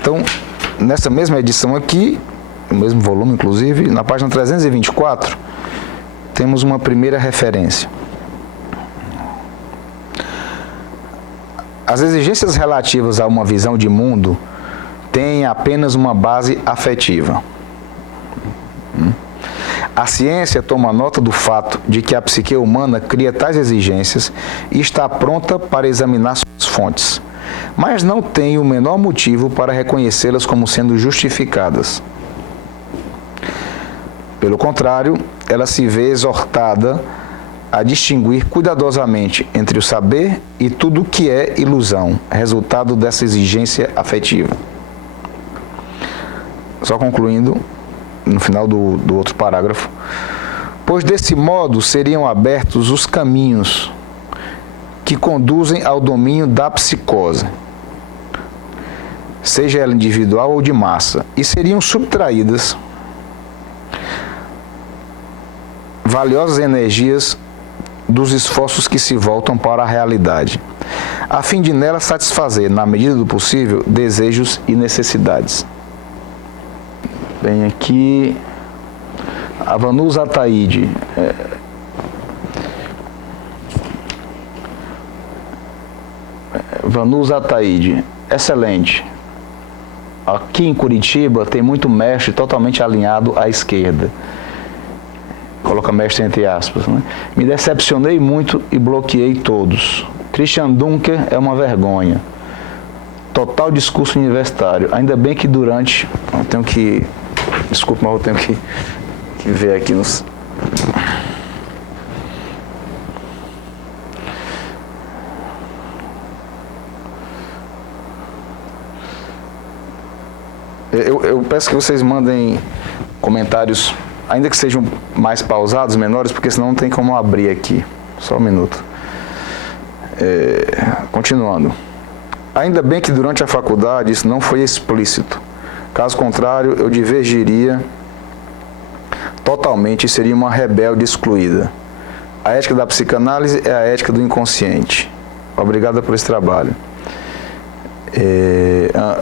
Então, nessa mesma edição aqui, no mesmo volume inclusive, na página 324, temos uma primeira referência. As exigências relativas a uma visão de mundo têm apenas uma base afetiva. A ciência toma nota do fato de que a psique humana cria tais exigências e está pronta para examinar suas fontes, mas não tem o menor motivo para reconhecê-las como sendo justificadas. Pelo contrário, ela se vê exortada a distinguir cuidadosamente entre o saber e tudo o que é ilusão, resultado dessa exigência afetiva. Só concluindo, no final do outro parágrafo, pois desse modo seriam abertos os caminhos que conduzem ao domínio da psicose, seja ela individual ou de massa, e seriam subtraídas valiosas energias dos esforços que se voltam para a realidade, a fim de nela satisfazer, na medida do possível, desejos e necessidades. Bem, aqui, a Vanusa Ataíde. Vanusa Ataíde, excelente. Aqui em Curitiba tem muito mestre totalmente alinhado à esquerda. Coloca mestre entre aspas, né? Me decepcionei muito e bloqueei todos. Christian Dunker é uma vergonha. Total discurso universitário. Ainda bem que durante... Eu tenho que... Desculpa, mas eu tenho que ver aqui nos... Eu peço que vocês mandem comentários, ainda que sejam mais pausados, menores, porque senão não tem como abrir aqui. Só um minuto. Continuando. Ainda bem que durante a faculdade isso não foi explícito. Caso contrário, eu divergiria totalmente e seria uma rebelde excluída. A ética da psicanálise é a ética do inconsciente. Obrigado por esse trabalho.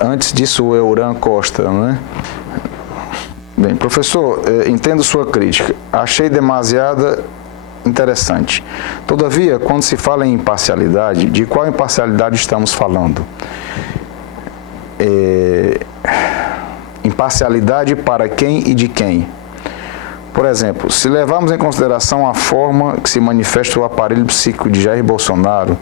Antes disso, o Euran Costa, né? Bem, professor, entendo sua crítica. Achei demasiada interessante. Todavia, quando se fala em imparcialidade, de qual imparcialidade estamos falando? Imparcialidade para quem e de quem? Por exemplo, se levarmos em consideração a forma que se manifesta o aparelho psíquico de Jair Bolsonaro,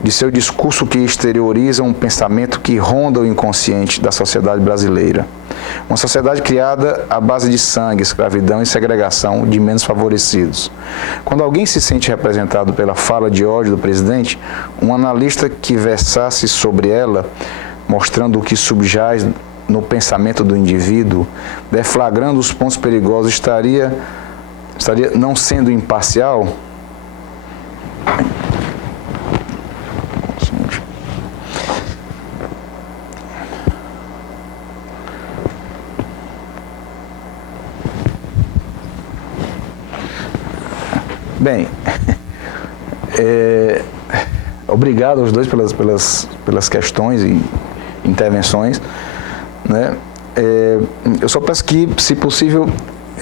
de seu discurso que exterioriza um pensamento que ronda o inconsciente da sociedade brasileira. Uma sociedade criada à base de sangue, escravidão e segregação de menos favorecidos. Quando alguém se sente representado pela fala de ódio do presidente, um analista que versasse sobre ela, mostrando o que subjaz no pensamento do indivíduo, deflagrando os pontos perigosos, estaria não sendo imparcial? Bem, obrigado aos dois pelas questões e intervenções, né? Eu só peço que, se possível,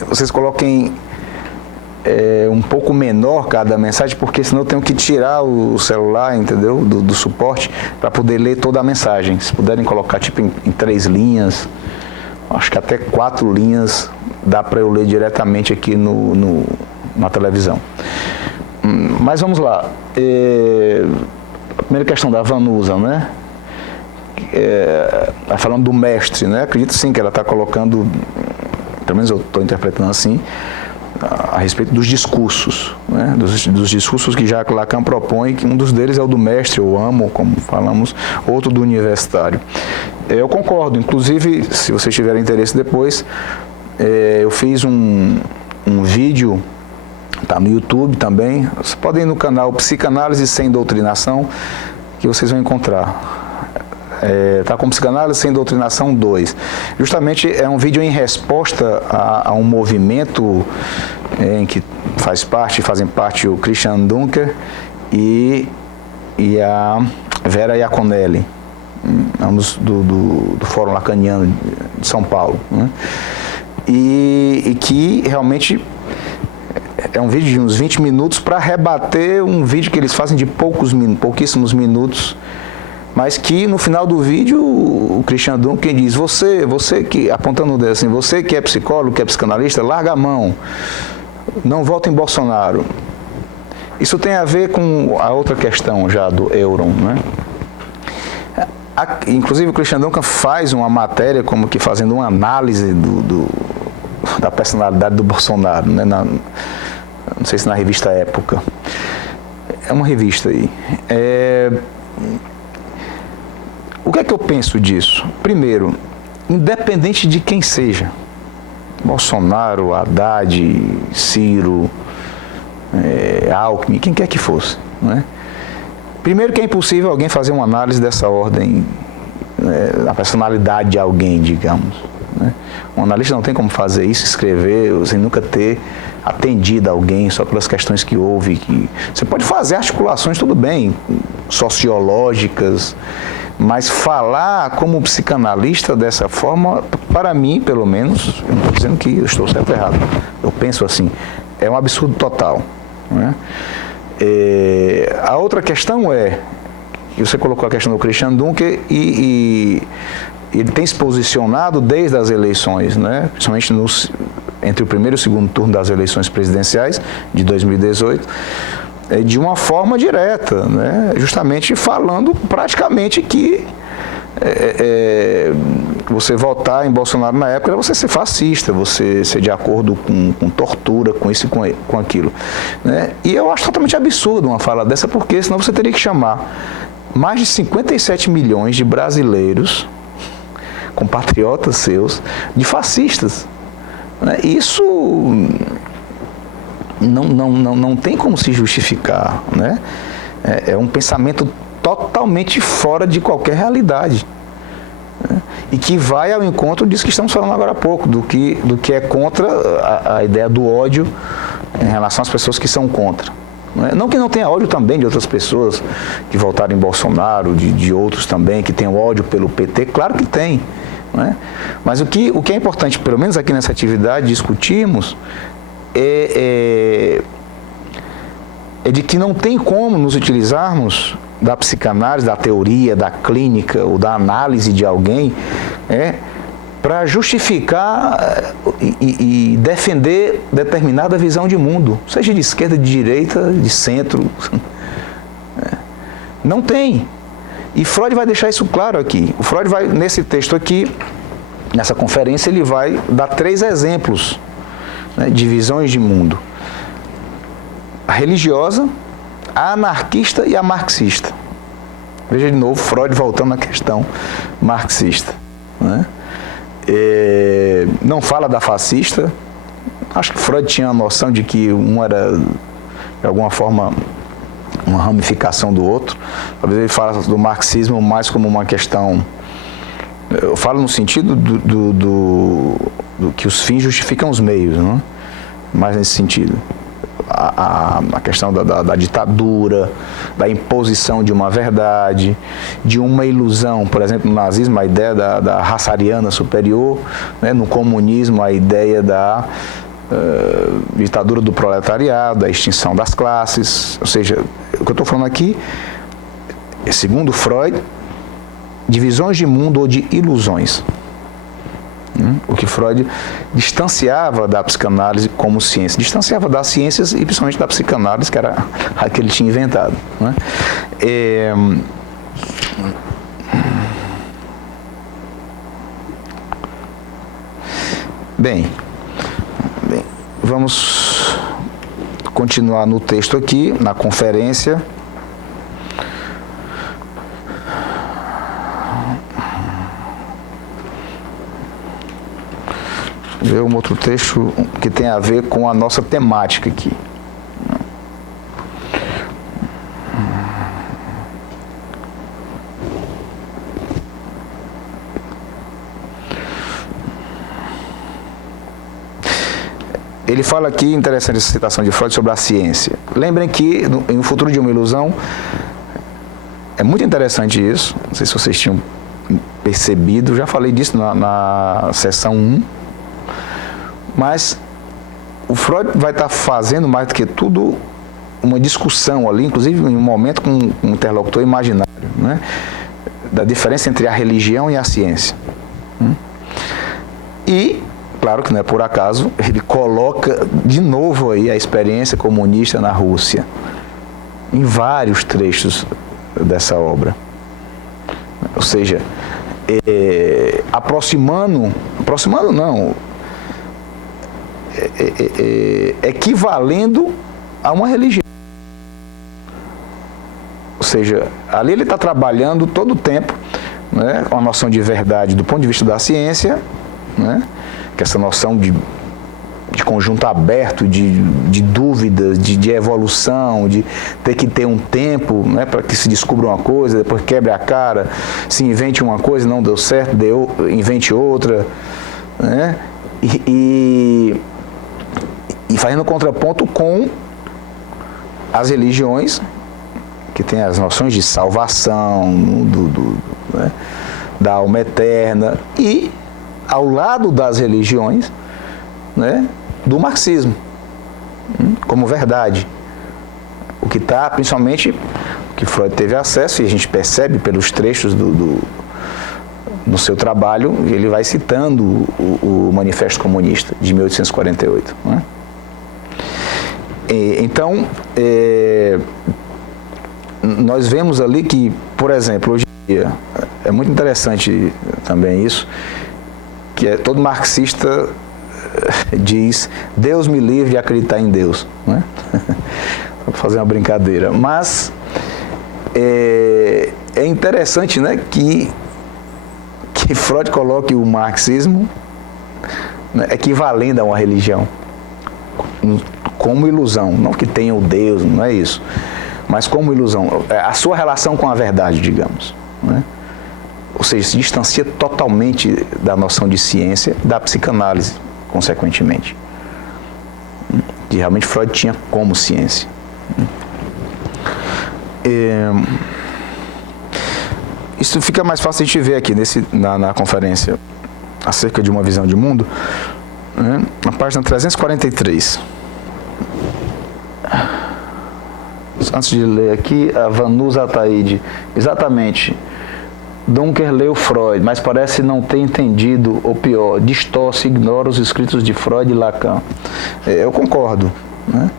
vocês coloquem um pouco menor cada mensagem, porque senão eu tenho que tirar o celular, entendeu? Do suporte, para poder ler toda a mensagem. Se puderem colocar tipo em 3 linhas, acho que até 4 linhas dá para eu ler diretamente aqui na televisão. Mas vamos lá. A primeira questão da Vanusa, né? Falando do mestre, né? Acredito sim que ela está colocando, pelo menos eu estou interpretando assim, a respeito dos discursos, né? Dos discursos que Jacques Lacan propõe, que um dos deles é o do mestre, ou amo, como falamos, outro do universitário. Eu concordo, inclusive, se vocês tiverem interesse depois, eu fiz um vídeo, tá no YouTube também, vocês podem ir no canal Psicanálise Sem Doutrinação, que vocês vão encontrar. Tá com Psicanálise Sem Doutrinação 2. Justamente é um vídeo em resposta a um movimento em que fazem parte o Christian Dunker e a Vera Iaconelli, ambos do Fórum Lacaniano de São Paulo, né? E que realmente é um vídeo de uns 20 minutos para rebater um vídeo que eles fazem de pouquíssimos minutos, mas que no final do vídeo o Christian Dunker diz: você que, apontando o dedo assim, você que é psicólogo, que é psicanalista, larga a mão, não vote em Bolsonaro. Isso tem a ver com a outra questão já do Euron, né? Inclusive o Christian Dunker faz uma matéria como que fazendo uma análise da personalidade do Bolsonaro, né? Não sei se na revista Época. É uma revista aí. O que é que eu penso disso? Primeiro, independente de quem seja, Bolsonaro, Haddad, Ciro, Alckmin, quem quer que fosse, né? Primeiro que é impossível alguém fazer uma análise dessa ordem, da personalidade de alguém, digamos, né? Um analista não tem como fazer isso, escrever, sem nunca ter atendido alguém só pelas questões que houve. Você pode fazer articulações, tudo bem, sociológicas, Mas falar como psicanalista dessa forma, para mim, pelo menos, eu não estou dizendo que eu estou certo ou errado, eu penso assim, é um absurdo total. Né? A outra questão é, você colocou a questão do Christian Dunker e ele tem se posicionado desde as eleições, né? Principalmente entre o primeiro e o segundo turno das eleições presidenciais de 2018, de uma forma direta, né? Justamente falando praticamente que você votar em Bolsonaro na época era você ser fascista, você ser de acordo com tortura, com isso e com aquilo. Né? E eu acho totalmente absurdo uma fala dessa, porque senão você teria que chamar mais de 57 milhões de brasileiros, compatriotas seus, de fascistas. Né? Isso não tem como se justificar. Né? É um pensamento totalmente fora de qualquer realidade. Né? E que vai ao encontro disso que estamos falando agora há pouco, do que é contra a ideia do ódio em relação às pessoas que são contra. Não que não tenha ódio também de outras pessoas que votaram em Bolsonaro, de outros também que tenham ódio pelo PT, claro que tem. Né? Mas o que é importante, pelo menos aqui nessa atividade, discutirmos é de que não tem como nos utilizarmos da psicanálise, da teoria, da clínica ou da análise de alguém para justificar e defender determinada visão de mundo, seja de esquerda, de direita, de centro. Não tem. E Freud vai deixar isso claro aqui. O Freud vai, nesse texto aqui, nessa conferência, ele vai dar 3 exemplos, né, de visões de mundo. A religiosa, a anarquista e a marxista. Veja de novo Freud voltando à questão marxista. Né? Não fala da fascista. Acho que Freud tinha a noção de que um era, de alguma forma, uma ramificação do outro. Talvez ele fale do marxismo mais como uma questão... Eu falo no sentido do que os fins justificam os meios, né? Mais nesse sentido. A questão da ditadura, da imposição de uma verdade, de uma ilusão. Por exemplo, no nazismo, a ideia da raça ariana superior, né? No comunismo, a ideia da ditadura do proletariado, da extinção das classes. Ou seja, o que eu estou falando aqui, segundo Freud, de visões de mundo ou de ilusões. O que Freud distanciava da psicanálise como ciência, distanciava das ciências e principalmente da psicanálise, que era a que ele tinha inventado. Né? Bem, vamos continuar no texto aqui, na conferência. Ver um outro texto que tem a ver com a nossa temática aqui. Ele fala aqui, interessante essa citação de Freud sobre a ciência. Lembrem que em O Futuro de uma Ilusão, é muito interessante isso, não sei se vocês tinham percebido, já falei disso na sessão 1, mas o Freud vai estar fazendo mais do que tudo uma discussão ali, inclusive em um momento com um interlocutor imaginário, né, da diferença entre a religião e a ciência. E, claro que não é por acaso, ele coloca de novo aí a experiência comunista na Rússia, em vários trechos dessa obra. Ou seja, aproximando não, equivalendo a uma religião. Ou seja, ali ele está trabalhando todo o tempo, né, com a noção de verdade do ponto de vista da ciência, né, que essa noção de conjunto aberto, de dúvidas, de evolução, de ter que ter um tempo, né, para que se descubra uma coisa, depois quebre a cara, se invente uma coisa, não deu certo, invente outra, né, e fazendo contraponto com as religiões, que tem as noções de salvação, né, da alma eterna e, ao lado das religiões, né, do marxismo, como verdade. O que está, principalmente, o que Freud teve acesso, e a gente percebe pelos trechos no seu trabalho, ele vai citando o Manifesto Comunista, de 1848. Né? Então, nós vemos ali que, por exemplo, hoje em dia, é muito interessante também isso, que todo marxista diz: Deus me livre de acreditar em Deus. Né? Vou fazer uma brincadeira. Mas é interessante, né, que Freud coloque o marxismo, né, equivalendo a uma religião, como ilusão. Não que tenha o Deus, não é isso. Mas como ilusão. A sua relação com a verdade, digamos. Né? Ou seja, se distancia totalmente da noção de ciência, da psicanálise, consequentemente. Que realmente Freud tinha como ciência. Isso fica mais fácil a gente ver aqui na conferência acerca de uma visão de mundo, né? Na página 343. Antes de ler aqui, a Vanusa Ataíde, exatamente, Dunker leu Freud, mas parece não ter entendido, ou pior, distorce, ignora os escritos de Freud e Lacan. Eu concordo, né?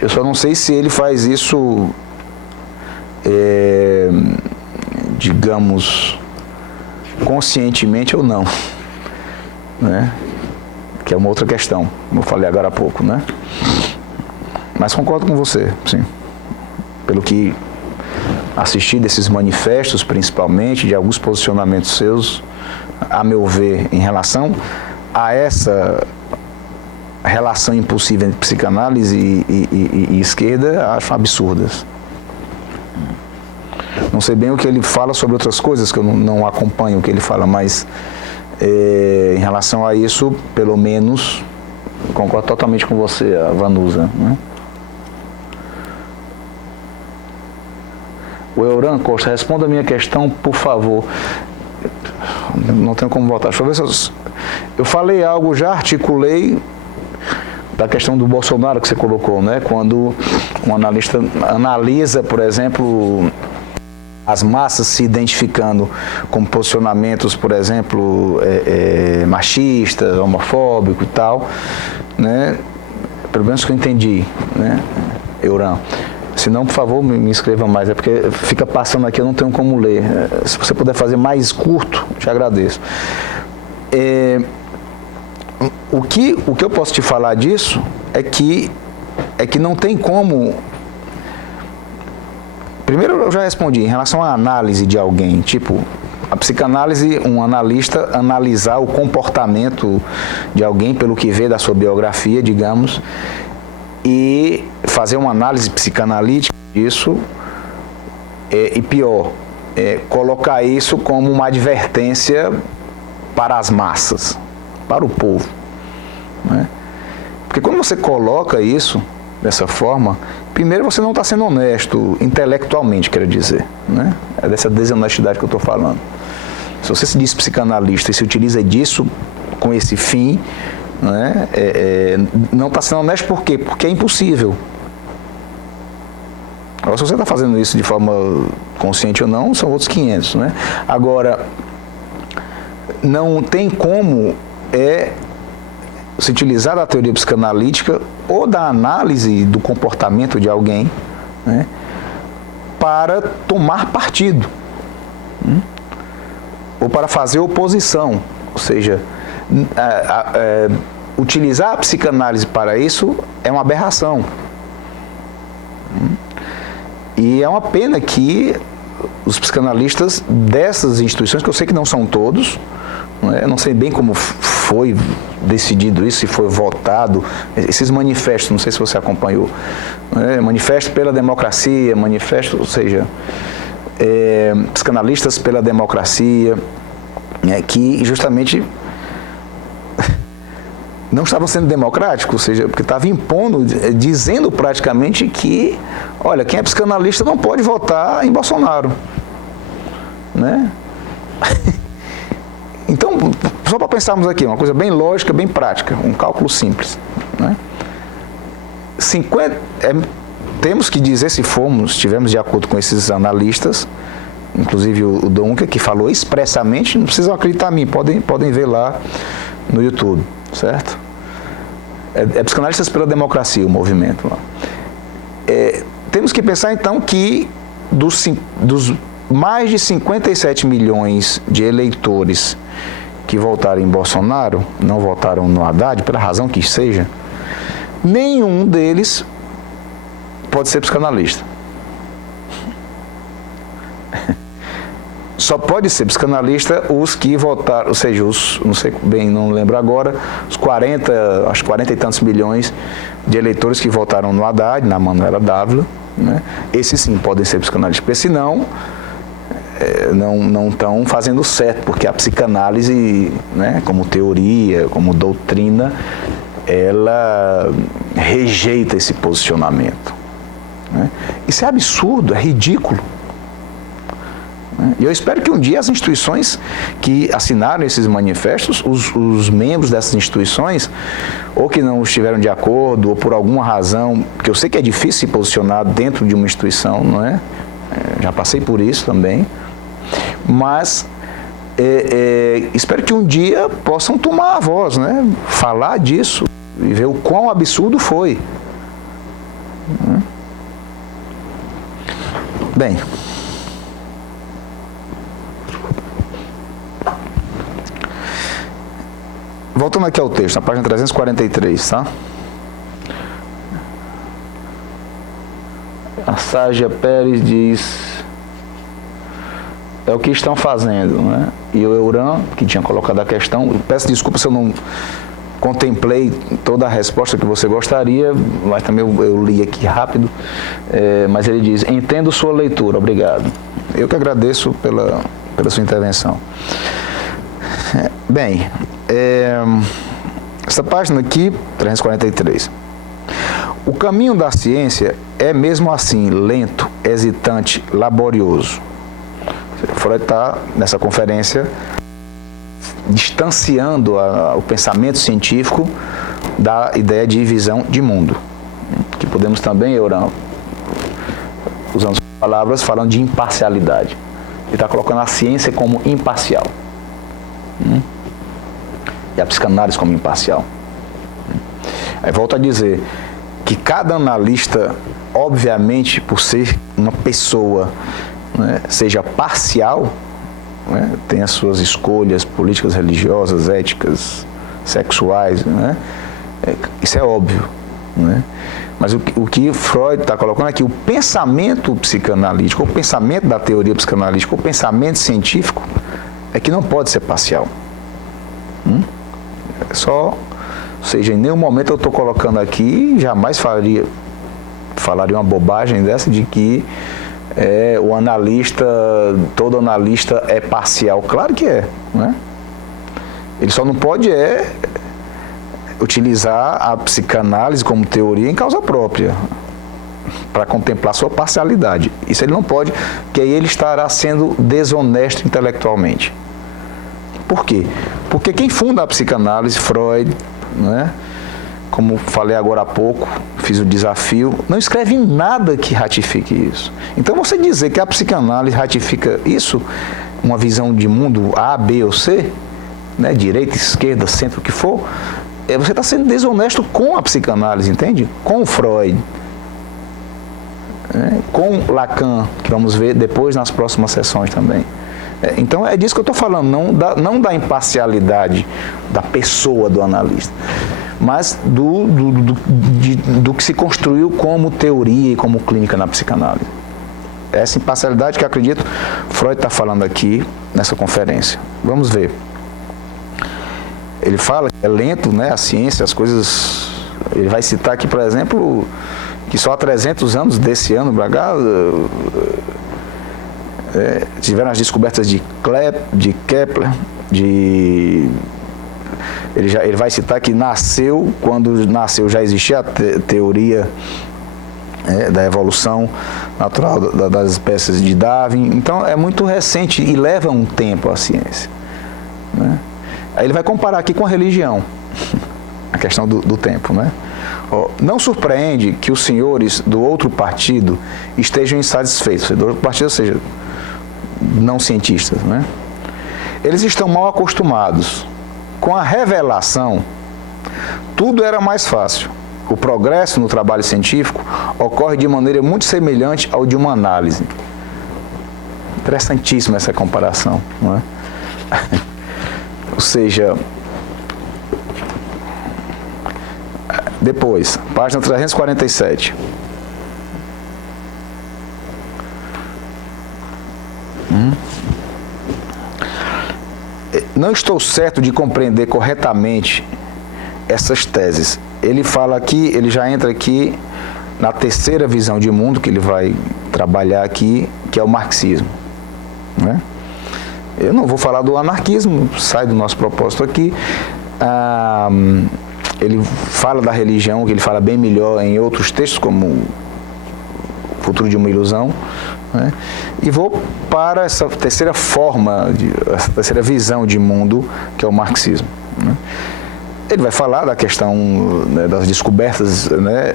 Eu só não sei se ele faz isso, digamos, conscientemente ou não, né? Que é uma outra questão, como eu falei agora há pouco, né? Mas concordo com você, sim. Pelo que assisti desses manifestos, principalmente, de alguns posicionamentos seus, a meu ver, em relação a essa relação impossível entre psicanálise e esquerda, acho absurdas. Não sei bem o que ele fala sobre outras coisas, que eu não acompanho o que ele fala, mas em relação a isso, pelo menos, concordo totalmente com você, a Vanusa, né? O Euran Costa, responda a minha questão, por favor. Não tenho como voltar. Deixa eu ver se eu falei algo, já articulei da questão do Bolsonaro que você colocou, né? Quando um analista analisa, por exemplo, as massas se identificando com posicionamentos, por exemplo, machistas, homofóbicos e tal, né? Pelo menos que eu entendi, né, Euran? Se não, por favor, me escreva mais, é porque fica passando aqui, eu não tenho como ler. Se você puder fazer mais curto, te agradeço. O que eu posso te falar disso é que não tem como... Primeiro, eu já respondi, em relação à análise de alguém, tipo, a psicanálise, um analista analisar o comportamento de alguém pelo que vê da sua biografia, digamos, e fazer uma análise psicanalítica disso, e pior, colocar isso como uma advertência para as massas, para o povo, né? Porque quando você coloca isso dessa forma, primeiro você não está sendo honesto intelectualmente, quero dizer, né? É dessa desonestidade que eu estou falando. Se você se diz psicanalista e se utiliza disso com esse fim, né, não está sendo honesto por quê? Porque é impossível. Agora, se você está fazendo isso de forma consciente ou não, são outros 500, né? Agora, não tem como se utilizar da teoria psicanalítica ou da análise do comportamento de alguém, né, para tomar partido, ou para fazer oposição, ou seja, utilizar a psicanálise para isso é uma aberração. E é uma pena que os psicanalistas dessas instituições, que eu sei que não são todos, né, eu não sei bem como foi decidido isso, se foi votado, esses manifestos, não sei se você acompanhou, né, manifesto pela democracia, manifesto, ou seja, psicanalistas pela democracia, né, que justamente não estavam sendo democráticos, ou seja, porque estava impondo, dizendo praticamente que, olha, quem é psicanalista não pode votar em Bolsonaro. né? Então, só para pensarmos aqui, uma coisa bem lógica, bem prática, um cálculo simples, né? Temos que dizer, se estivermos de acordo com esses analistas, inclusive o Duncan, que falou expressamente, não precisam acreditar em mim, podem ver lá no YouTube, certo? É Psicanalistas pela Democracia, o movimento lá. Temos que pensar, então, que dos mais de 57 milhões de eleitores que votaram em Bolsonaro, não votaram no Haddad, pela razão que seja, nenhum deles pode ser psicanalista. Só pode ser psicanalista os que votaram, ou seja, não sei bem, não lembro agora, os 40 e tantos milhões de eleitores que votaram no Haddad, na Manuela Dávila, né? Esses sim podem ser psicanalistas, porque senão não estão fazendo certo, porque a psicanálise, né, como teoria, como doutrina, ela rejeita esse posicionamento, né? Isso é absurdo, é ridículo. E eu espero que um dia as instituições que assinaram esses manifestos, os membros dessas instituições, ou que não estiveram de acordo, ou por alguma razão, porque eu sei que é difícil se posicionar dentro de uma instituição, não é? Já passei por isso também, mas espero que um dia possam tomar a voz, né? Falar disso e ver o quão absurdo foi. Bem, voltando aqui ao texto, na página 343, tá? A Ságia Pérez diz: é o que estão fazendo, né? E o Euran, que tinha colocado a questão, peço desculpa se eu não contemplei toda a resposta que você gostaria, mas também eu li aqui rápido, mas ele diz: entendo sua leitura, obrigado. Eu que agradeço pela sua intervenção. Bem, essa página aqui, 343. O caminho da ciência é mesmo assim lento, hesitante, laborioso. Freud está, nessa conferência, distanciando o pensamento científico da ideia de visão de mundo. Que podemos também, Euran, usando palavras, falando de imparcialidade. Ele está colocando a ciência como imparcial. E a psicanálise como imparcial. Aí volto a dizer que cada analista, obviamente, por ser uma pessoa, né, seja parcial, né, tem as suas escolhas políticas, religiosas, éticas, sexuais, né, isso é óbvio, né? Mas o que Freud está colocando aqui, o pensamento psicanalítico, o pensamento da teoria psicanalítica, o pensamento científico, é que não pode ser parcial. Ou seja, em nenhum momento eu estou colocando aqui, jamais falaria uma bobagem dessa de que o analista, todo analista é parcial. Claro que é, né? Ele só não pode utilizar a psicanálise como teoria em causa própria, para contemplar sua parcialidade. Isso ele não pode, porque aí ele estará sendo desonesto intelectualmente. Por quê? Porque quem funda a psicanálise, Freud, né, como falei agora há pouco, fiz o desafio, não escreve nada que ratifique isso. Então você dizer que a psicanálise ratifica isso, uma visão de mundo A, B ou C, né, direita, esquerda, centro, o que for, você está sendo desonesto com a psicanálise, entende? Com o Freud, né, com Lacan, que vamos ver depois nas próximas sessões também. Então é disso que eu estou falando, não da imparcialidade da pessoa do analista, mas do que se construiu como teoria e como clínica na psicanálise. Essa imparcialidade que eu acredito Freud está falando aqui nessa conferência. Vamos ver. Ele fala que é lento, né, a ciência, as coisas... Ele vai citar aqui, por exemplo, que só há 300 anos desse ano para cá... tiveram as descobertas de Kepler, ele vai citar que quando nasceu já existia a teoria da evolução natural das espécies de Darwin. Então, é muito recente e leva um tempo a ciência, né? Aí ele vai comparar aqui com a religião, a questão do tempo, né? Não surpreende que os senhores do outro partido estejam insatisfeitos, do outro partido, ou seja, não cientistas, né? Eles estão mal acostumados. Com a revelação, tudo era mais fácil. O progresso no trabalho científico ocorre de maneira muito semelhante ao de uma análise. Interessantíssima essa comparação, não é? Ou seja, depois, página 347. Não estou certo de compreender corretamente essas teses. Ele fala aqui, ele já entra aqui na terceira visão de mundo que ele vai trabalhar aqui, que é o marxismo, né? Eu não vou falar do anarquismo, sai do nosso propósito aqui. Ele fala da religião, que ele fala bem melhor em outros textos, como Futuro de uma Ilusão, né? E vou para essa terceira forma, essa terceira visão de mundo, que é o marxismo, né? Ele vai falar da questão, né, das descobertas, né,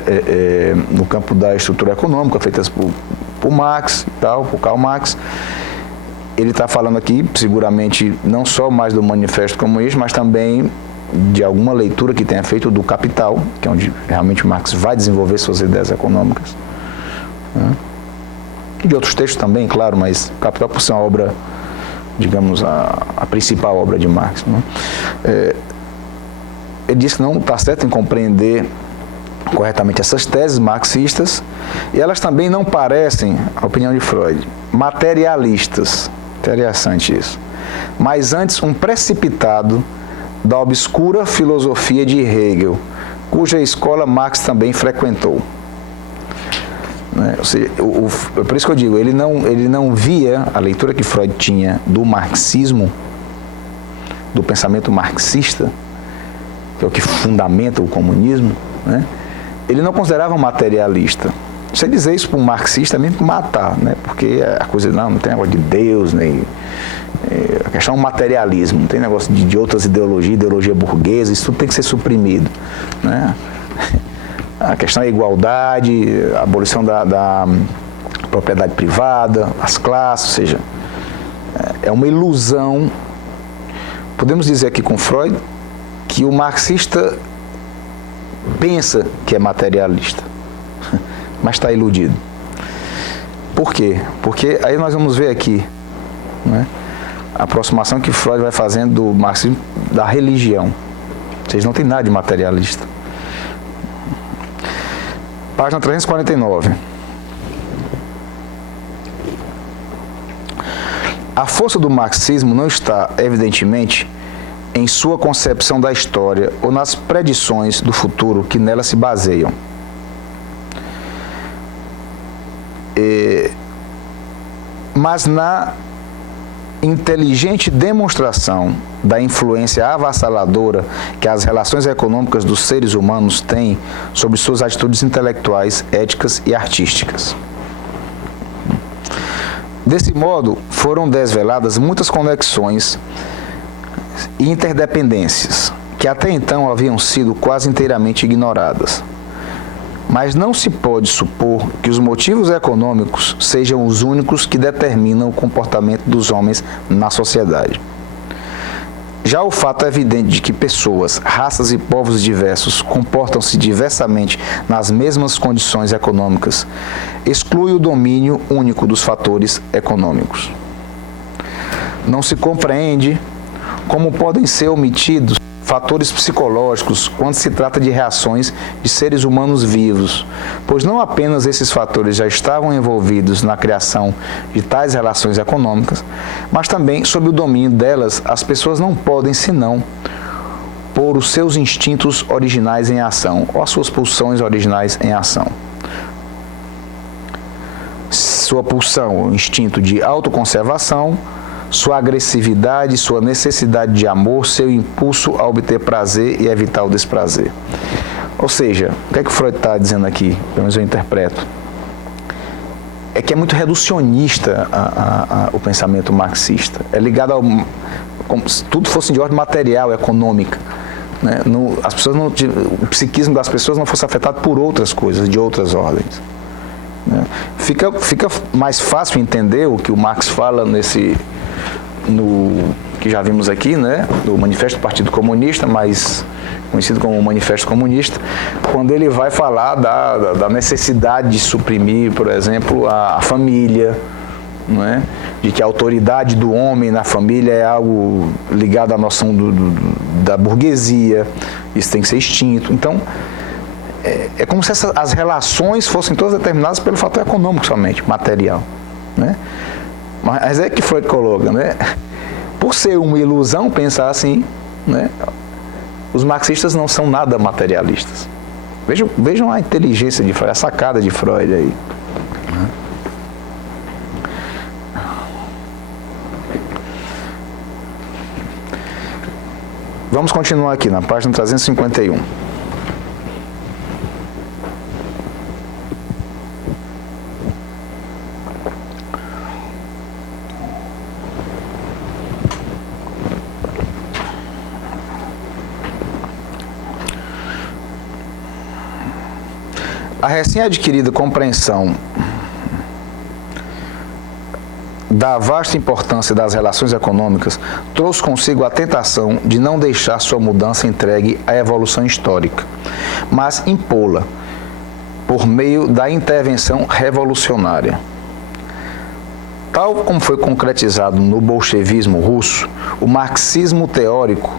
no campo da estrutura econômica, feitas por Marx e tal, por Karl Marx. Ele está falando aqui, seguramente, não só mais do Manifesto Comunista, mas também de alguma leitura que tenha feito do Capital, que é onde realmente Marx vai desenvolver suas ideias econômicas, né? E de outros textos também, claro, mas Capital por ser uma obra, digamos, a principal obra de Marx, né? Ele diz que não está certo em compreender corretamente essas teses marxistas, e elas também não parecem, a opinião de Freud, materialistas. Interessante isso. Mas antes um precipitado da obscura filosofia de Hegel, cuja escola Marx também frequentou. Né? Ou seja, por isso que eu digo, ele não via a leitura que Freud tinha do marxismo, do pensamento marxista, que é o que fundamenta o comunismo, né? Ele não considerava materialista. Você dizer isso para um marxista é mesmo matar, né? Porque a coisa não tem negócio de Deus, nem a questão é o materialismo, não tem negócio de outras ideologias, ideologia burguesa, isso tudo tem que ser suprimido, né? A questão é a igualdade, a abolição da propriedade privada, as classes, ou seja, é uma ilusão. Podemos dizer aqui com Freud que o marxista pensa que é materialista, mas está iludido. Por quê? Porque aí nós vamos ver aqui, né, a aproximação que Freud vai fazendo do marxismo da religião. Vocês não tem nada de materialista. Página 349. A força do marxismo não está, evidentemente, em sua concepção da história ou nas predições do futuro que nela se baseiam. Mas na inteligente demonstração da influência avassaladora que as relações econômicas dos seres humanos têm sobre suas atitudes intelectuais, éticas e artísticas. Desse modo, foram desveladas muitas conexões e interdependências que até então haviam sido quase inteiramente ignoradas. Mas não se pode supor que os motivos econômicos sejam os únicos que determinam o comportamento dos homens na sociedade. Já o fato evidente de que pessoas, raças e povos diversos comportam-se diversamente nas mesmas condições econômicas exclui o domínio único dos fatores econômicos. Não se compreende como podem ser omitidos fatores psicológicos quando se trata de reações de seres humanos vivos, pois não apenas esses fatores já estavam envolvidos na criação de tais relações econômicas, mas também sob o domínio delas as pessoas não podem senão pôr os seus instintos originais em ação, ou as suas pulsões originais em ação. Sua pulsão, o instinto de autoconservação, sua agressividade, sua necessidade de amor, seu impulso a obter prazer e evitar o desprazer. Ou seja, o que é que Freud está dizendo aqui? Pelo menos eu interpreto. é que é muito reducionista o pensamento marxista. É ligado ao... como se tudo fosse de ordem material, econômica. Né? As pessoas não, o psiquismo das pessoas não fosse afetado por outras coisas, de outras ordens. Né? Fica mais fácil entender o que o Marx fala que já vimos aqui, né? No Manifesto do Partido Comunista, mais conhecido como Manifesto Comunista, quando ele vai falar da necessidade de suprimir, por exemplo, a família, não é? De que a autoridade do homem na família é algo ligado à noção da burguesia, isso tem que ser extinto. Então, é como se as relações fossem todas determinadas pelo fator econômico somente, material. Né? Mas é que Freud coloca, né? Por ser uma ilusão pensar assim, né? Os marxistas não são nada materialistas. Vejam a inteligência de Freud, a sacada de Freud aí. Vamos continuar aqui na página 351. A recém-adquirida compreensão da vasta importância das relações econômicas trouxe consigo a tentação de não deixar sua mudança entregue à evolução histórica, mas impô-la por meio da intervenção revolucionária. Tal como foi concretizado no bolchevismo russo, o marxismo teórico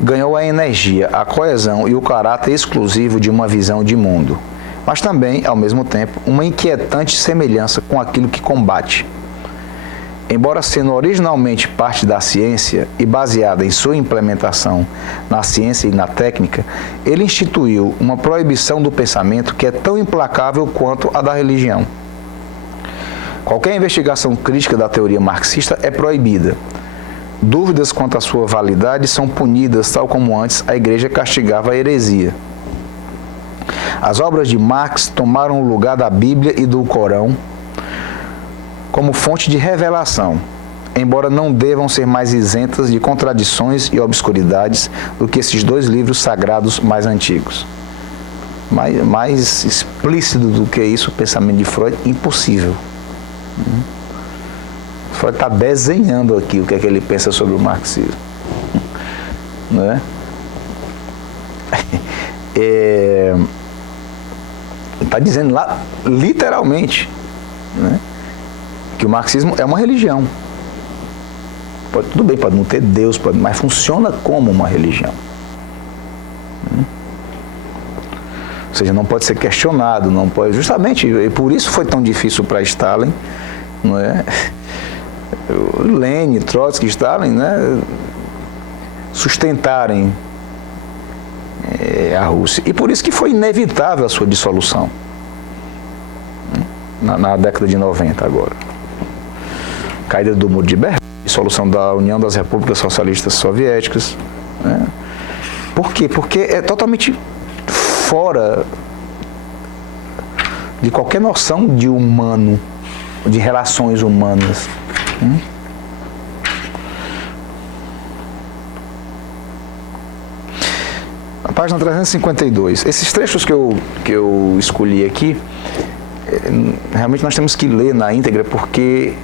ganhou a energia, a coesão e o caráter exclusivo de uma visão de mundo, mas também, ao mesmo tempo, uma inquietante semelhança com aquilo que combate. Embora sendo originalmente parte da ciência e baseada em sua implementação na ciência e na técnica, ele instituiu uma proibição do pensamento que é tão implacável quanto a da religião. Qualquer investigação crítica da teoria marxista é proibida. Dúvidas quanto à sua validade são punidas, tal como antes a Igreja castigava a heresia. As obras de Marx tomaram o lugar da Bíblia e do Corão como fonte de revelação, embora não devam ser mais isentas de contradições e obscuridades do que esses dois livros sagrados mais antigos. Mais explícito do que isso, o pensamento de Freud, impossível. Freud está desenhando aqui o que é que ele pensa sobre o marxismo. Não é? Está dizendo lá, literalmente, né, que o marxismo é uma religião. Tudo bem, pode não ter Deus, mas funciona como uma religião. Ou seja, não pode ser questionado, não pode. Justamente, e por isso foi tão difícil para Stalin, não é? Lenin, Trotsky, Stalin, né, sustentarem a Rússia. E por isso que foi inevitável a sua dissolução na década de 90 agora. Caída do Muro de Berlim, dissolução da União das Repúblicas Socialistas Soviéticas. Né? Por quê? Porque é totalmente fora de qualquer noção de humano, de relações humanas. Na página 352, esses trechos que eu escolhi aqui, realmente nós temos que ler na íntegra, porque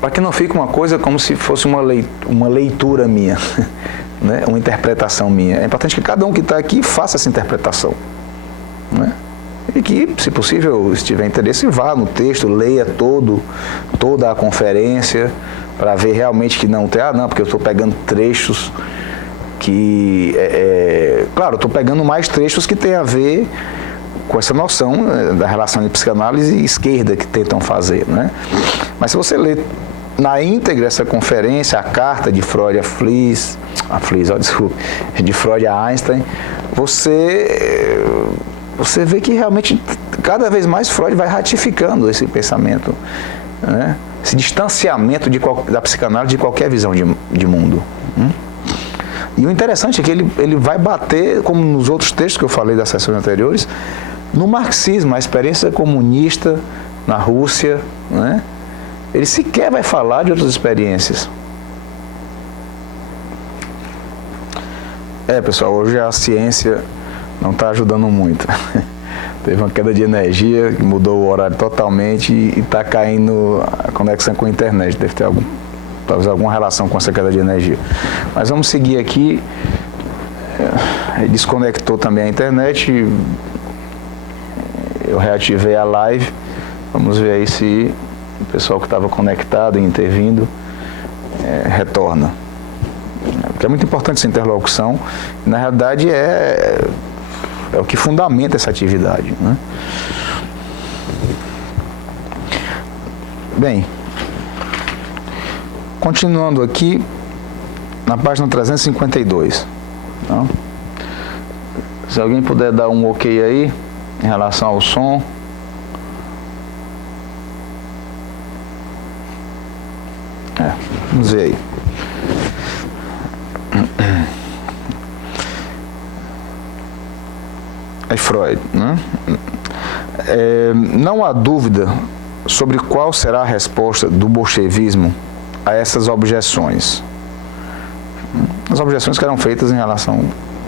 para que não fique uma coisa como se fosse uma leitura minha, né? Uma interpretação minha. É importante que cada um que está aqui faça essa interpretação, né? E que, se possível, se tiver interesse, vá no texto, leia toda a conferência, para ver realmente que não tem, porque eu estou pegando trechos que, claro, eu estou pegando mais trechos que tem a ver com essa noção da relação de psicanálise e esquerda que tentam fazer, né? Mas se você ler na íntegra essa conferência, a carta de Freud a Fliess, de Freud a Einstein, você vê que realmente cada vez mais Freud vai ratificando esse pensamento, né? Esse distanciamento da psicanálise de qualquer visão de mundo. E o interessante é que ele vai bater, como nos outros textos que eu falei das sessões anteriores, No marxismo, a experiência comunista na Rússia, né? Ele sequer vai falar de outras experiências. Pessoal, hoje a ciência não está ajudando muito. Teve uma queda de energia, que mudou o horário totalmente e está caindo a conexão com a internet. Deve ter talvez alguma relação com essa queda de energia. Mas vamos seguir aqui. Desconectou também a internet. Eu reativei a live. Vamos ver aí se o pessoal que estava conectado e intervindo retorna. Porque é muito importante essa interlocução. Na realidade é o que fundamenta essa atividade, né? Bem, continuando aqui na página 352. Então, se alguém puder dar um ok aí em relação ao som. Vamos ver aí. É Freud, né? Não há dúvida sobre qual será a resposta do bolchevismo a essas objeções. As objeções que eram feitas em relação,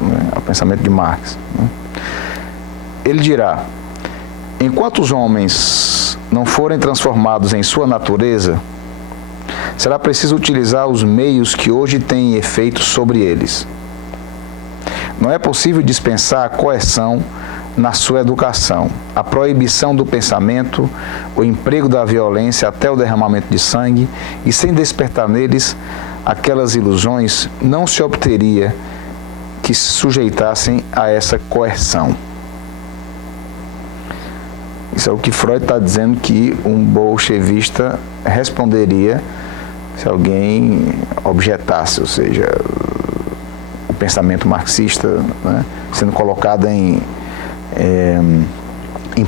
né, ao pensamento de Marx. Né? Ele dirá: enquanto os homens não forem transformados em sua natureza, será preciso utilizar os meios que hoje têm efeito sobre eles. Não é possível dispensar a coerção na sua educação, a proibição do pensamento, o emprego da violência até o derramamento de sangue, e sem despertar neles aquelas ilusões, não se obteria que se sujeitassem a essa coerção. Isso é o que Freud está dizendo que um bolchevista responderia se alguém objetasse, ou seja, o pensamento marxista, né, sendo colocado em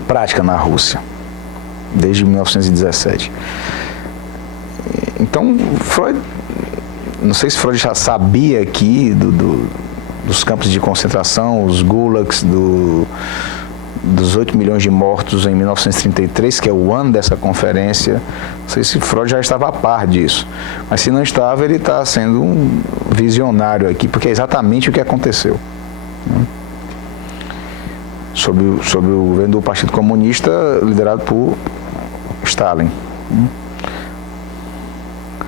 prática na Rússia, desde 1917. Então, Freud, não sei se Freud já sabia aqui dos campos de concentração, os gulags, dos 8 milhões de mortos em 1933, que é o ano dessa conferência. Não sei se Freud já estava a par disso, mas se não estava, ele está sendo um visionário aqui, porque é exatamente o que aconteceu. Sob o governo do Partido Comunista, liderado por Stalin.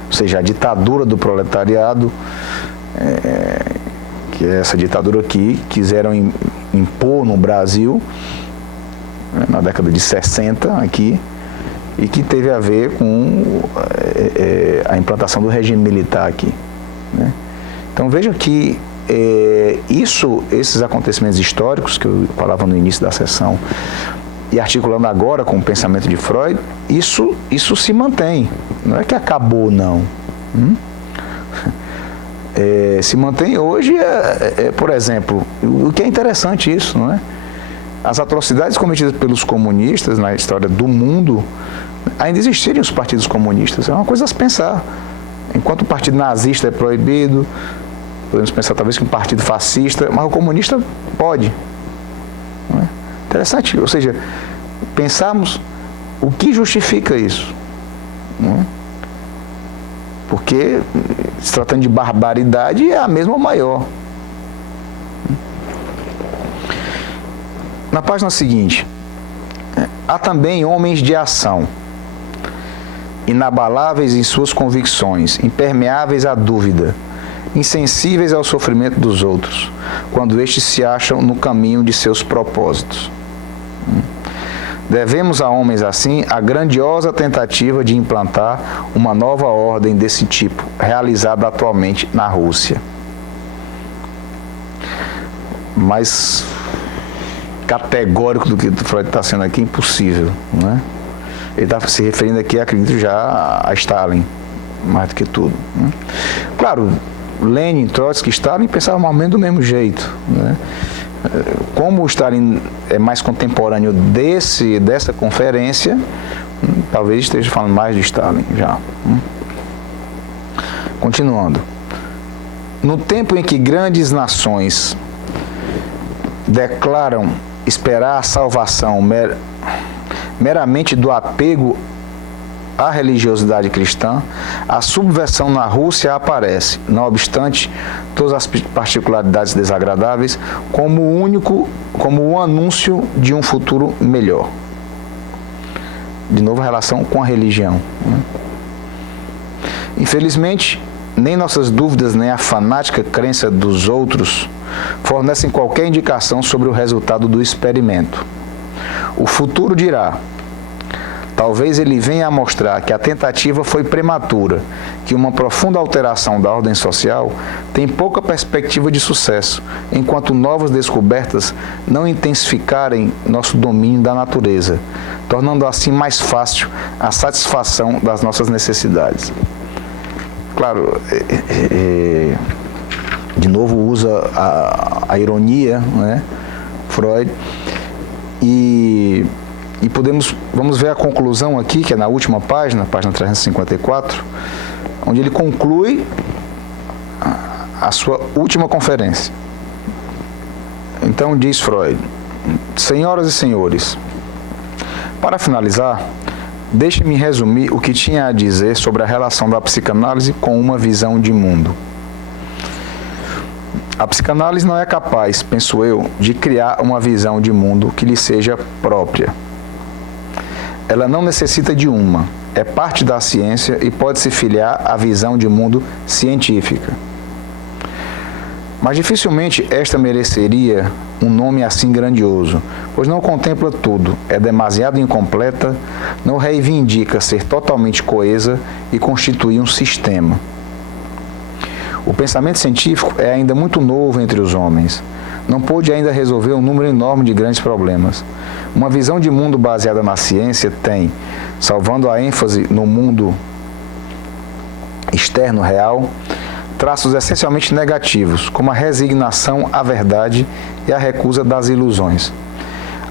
Ou seja, a ditadura do proletariado, que é essa ditadura aqui, quiseram impor no Brasil, na década de 60 aqui, e que teve a ver com a implantação do regime militar aqui, né? Então veja que esses acontecimentos históricos que eu falava no início da sessão e articulando agora com o pensamento de Freud, isso se mantém, não é que acabou não. Se mantém hoje, por exemplo, o que é interessante isso, não é? As atrocidades cometidas pelos comunistas na história do mundo, ainda existirem os partidos comunistas, é uma coisa a se pensar. Enquanto o partido nazista é proibido, podemos pensar talvez que um partido fascista, mas o comunista pode. Não é? Interessante, ou seja, pensarmos o que justifica isso. Não é? Porque, se tratando de barbaridade, é a mesma ou maior. Na página seguinte, há também homens de ação, inabaláveis em suas convicções, impermeáveis à dúvida, insensíveis ao sofrimento dos outros, quando estes se acham no caminho de seus propósitos. Devemos a homens assim a grandiosa tentativa de implantar uma nova ordem desse tipo, realizada atualmente na Rússia. Mais categórico do que o Freud está sendo aqui, impossível, né? Ele está se referindo aqui, acredito, já a Stalin, mais do que tudo, né? Claro, Lenin, Trotsky, Stalin pensavam mais ou menos do mesmo jeito, né? Como o Stalin é mais contemporâneo dessa conferência, talvez esteja falando mais de Stalin já. Continuando. No tempo em que grandes nações declaram esperar a salvação meramente do apego à religiosidade cristã, a subversão na Rússia aparece, não obstante todas as particularidades desagradáveis, como o anúncio de um futuro melhor. De novo, a relação com a religião. Infelizmente, nem nossas dúvidas, nem a fanática crença dos outros fornecem qualquer indicação sobre o resultado do experimento. O futuro dirá. Talvez ele venha a mostrar que a tentativa foi prematura, que uma profunda alteração da ordem social tem pouca perspectiva de sucesso, enquanto novas descobertas não intensificarem nosso domínio da natureza, tornando assim mais fácil a satisfação das nossas necessidades. Claro, de novo usa a ironia, né, Freud, e vamos ver a conclusão aqui, que é na última página, página 354, onde ele conclui a sua última conferência. Então diz Freud: senhoras e senhores, para finalizar, deixe-me resumir o que tinha a dizer sobre a relação da psicanálise com uma visão de mundo. A psicanálise não é capaz, penso eu, de criar uma visão de mundo que lhe seja própria. Ela não necessita de uma, é parte da ciência e pode se filiar à visão de mundo científica. Mas dificilmente esta mereceria um nome assim grandioso, pois não contempla tudo, é demasiado incompleta, não reivindica ser totalmente coesa e constituir um sistema. O pensamento científico é ainda muito novo entre os homens. Não pôde ainda resolver um número enorme de grandes problemas. Uma visão de mundo baseada na ciência tem, salvando a ênfase no mundo externo real, traços essencialmente negativos, como a resignação à verdade e a recusa das ilusões.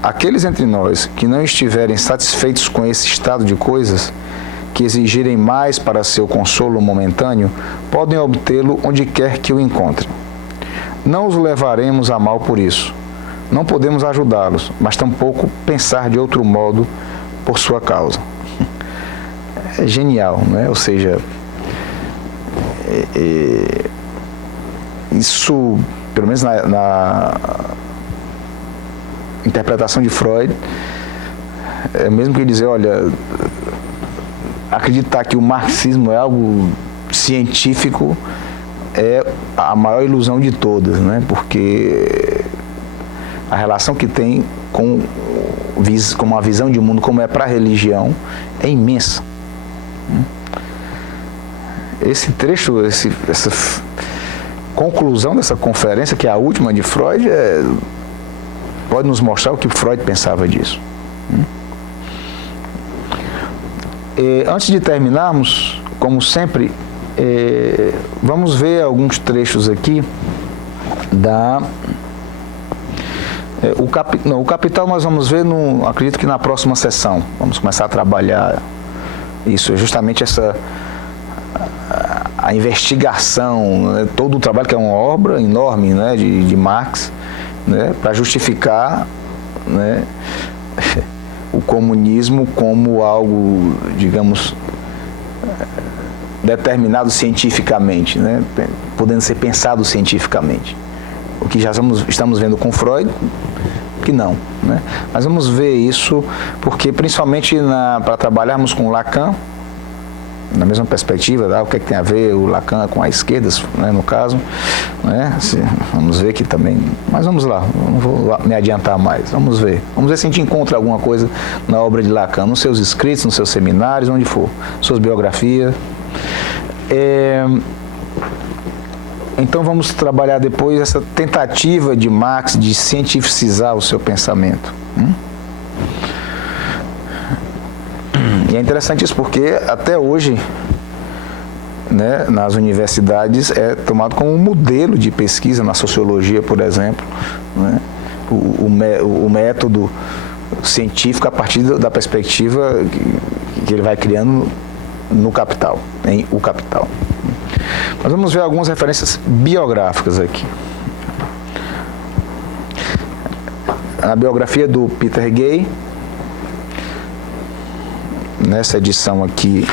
Aqueles entre nós que não estiverem satisfeitos com esse estado de coisas, que exigirem mais para seu consolo momentâneo, podem obtê-lo onde quer que o encontrem. Não os levaremos a mal por isso. Não podemos ajudá-los, mas tampouco pensar de outro modo por sua causa. É genial, né? Ou seja, isso, pelo menos na interpretação de Freud, é mesmo que dizer, olha, acreditar que o marxismo é algo científico é a maior ilusão de todas, né? Porque a relação que tem com uma visão de mundo como é para a religião é imensa. Esse trecho, essa conclusão dessa conferência, que é a última de Freud, pode nos mostrar o que Freud pensava disso. Antes de terminarmos, como sempre, vamos ver alguns trechos aqui o Capital nós vamos ver, acredito que na próxima sessão. Vamos começar a trabalhar isso, justamente a investigação, né, todo o trabalho, que é uma obra enorme, né, de Marx, né, para justificar, né, o comunismo como algo, digamos, determinado cientificamente, né, podendo ser pensado cientificamente. O que já estamos vendo com Freud, que não, né? Mas vamos ver isso, porque principalmente para trabalharmos com Lacan, na mesma perspectiva, o que é que tem a ver o Lacan com a esquerda, né, no caso, né? Vamos ver aqui também, mas vamos lá, não vou me adiantar mais, vamos ver se a gente encontra alguma coisa na obra de Lacan, nos seus escritos, nos seus seminários, onde for, suas biografias. Então vamos trabalhar depois essa tentativa de Marx de cientificizar o seu pensamento. E é interessante isso porque até hoje, né, nas universidades é tomado como um modelo de pesquisa na sociologia, por exemplo, né, o método científico a partir da perspectiva que ele vai criando no Capital, em O Capital. Mas vamos ver algumas referências biográficas aqui. a biografia do Peter Gay, nessa edição aqui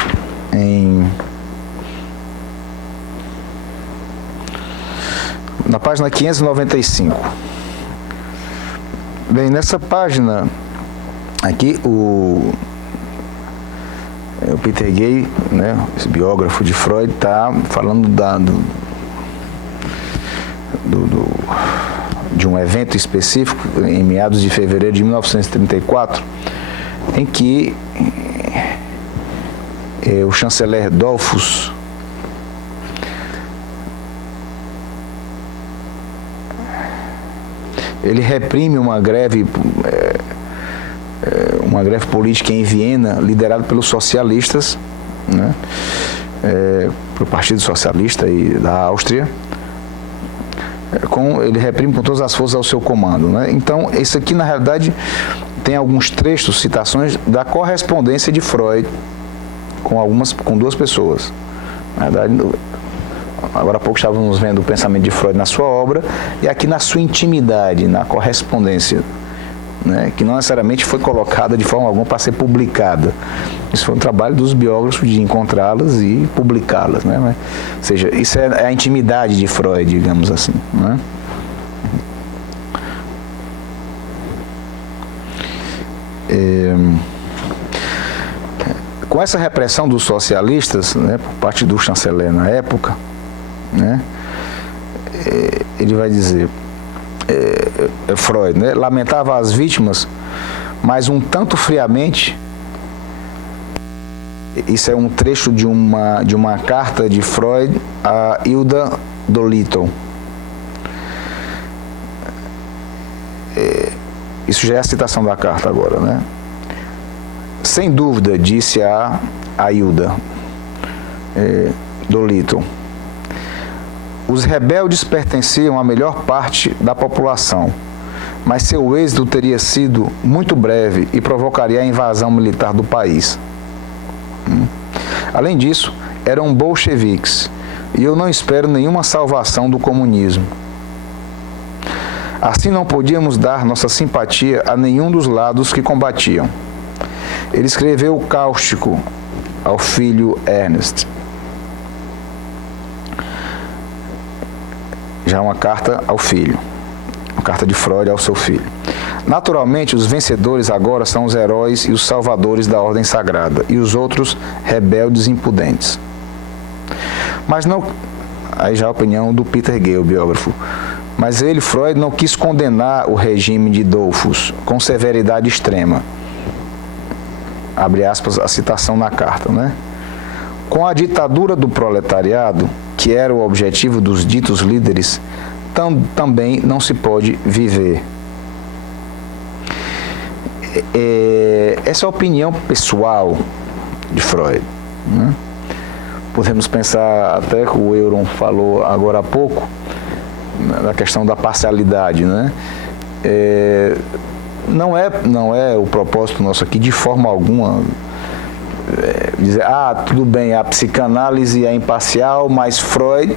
na página 595. Bem, nessa página aqui, o Peter Gay, né, esse biógrafo de Freud, está falando de um evento específico em meados de fevereiro de 1934, em que o chanceler Dollfuss ele reprime uma greve política em Viena, liderada pelos socialistas, né, pelo Partido Socialista da Áustria. Ele reprime com todas as forças ao seu comando, né? Então, isso aqui, na realidade, tem alguns trechos, citações da correspondência de Freud com duas pessoas. Na verdade, agora há pouco estávamos vendo o pensamento de Freud na sua obra, e aqui na sua intimidade, na correspondência, né, que não necessariamente foi colocada de forma alguma para ser publicada. Isso foi um trabalho dos biógrafos de encontrá-las e publicá-las, né? Ou seja, isso é a intimidade de Freud, digamos assim, né? Com essa repressão dos socialistas, né, por parte do chanceler na época, né, ele vai dizer, Freud, né, lamentava as vítimas, mas um tanto friamente. Isso é um trecho de uma carta de Freud a Hilda Dolittle. Isso já é a citação da carta agora, né? Sem dúvida, disse a Hilda Dolittle, os rebeldes pertenciam à melhor parte da população, mas seu êxito teria sido muito breve e provocaria a invasão militar do país. Além disso, eram bolcheviques, e eu não espero nenhuma salvação do comunismo. Assim não podíamos dar nossa simpatia a nenhum dos lados que combatiam. Ele escreveu cáustico ao filho Ernst. Já uma carta ao filho, uma carta de Freud ao seu filho. Naturalmente, os vencedores agora são os heróis e os salvadores da ordem sagrada, e os outros rebeldes impudentes. Mas não... Aí já a opinião do Peter Gay, o biógrafo. Mas ele, Freud, não quis condenar o regime de Dollfuss com severidade extrema. Abre aspas a citação na carta, né? Com a ditadura do proletariado, que era o objetivo dos ditos líderes, também não se pode viver. Essa é a opinião pessoal de Freud, né? Podemos pensar até que o Euron falou agora há pouco na questão da parcialidade, né? Não é o propósito nosso aqui de forma alguma dizer, tudo bem, a psicanálise é imparcial, mas Freud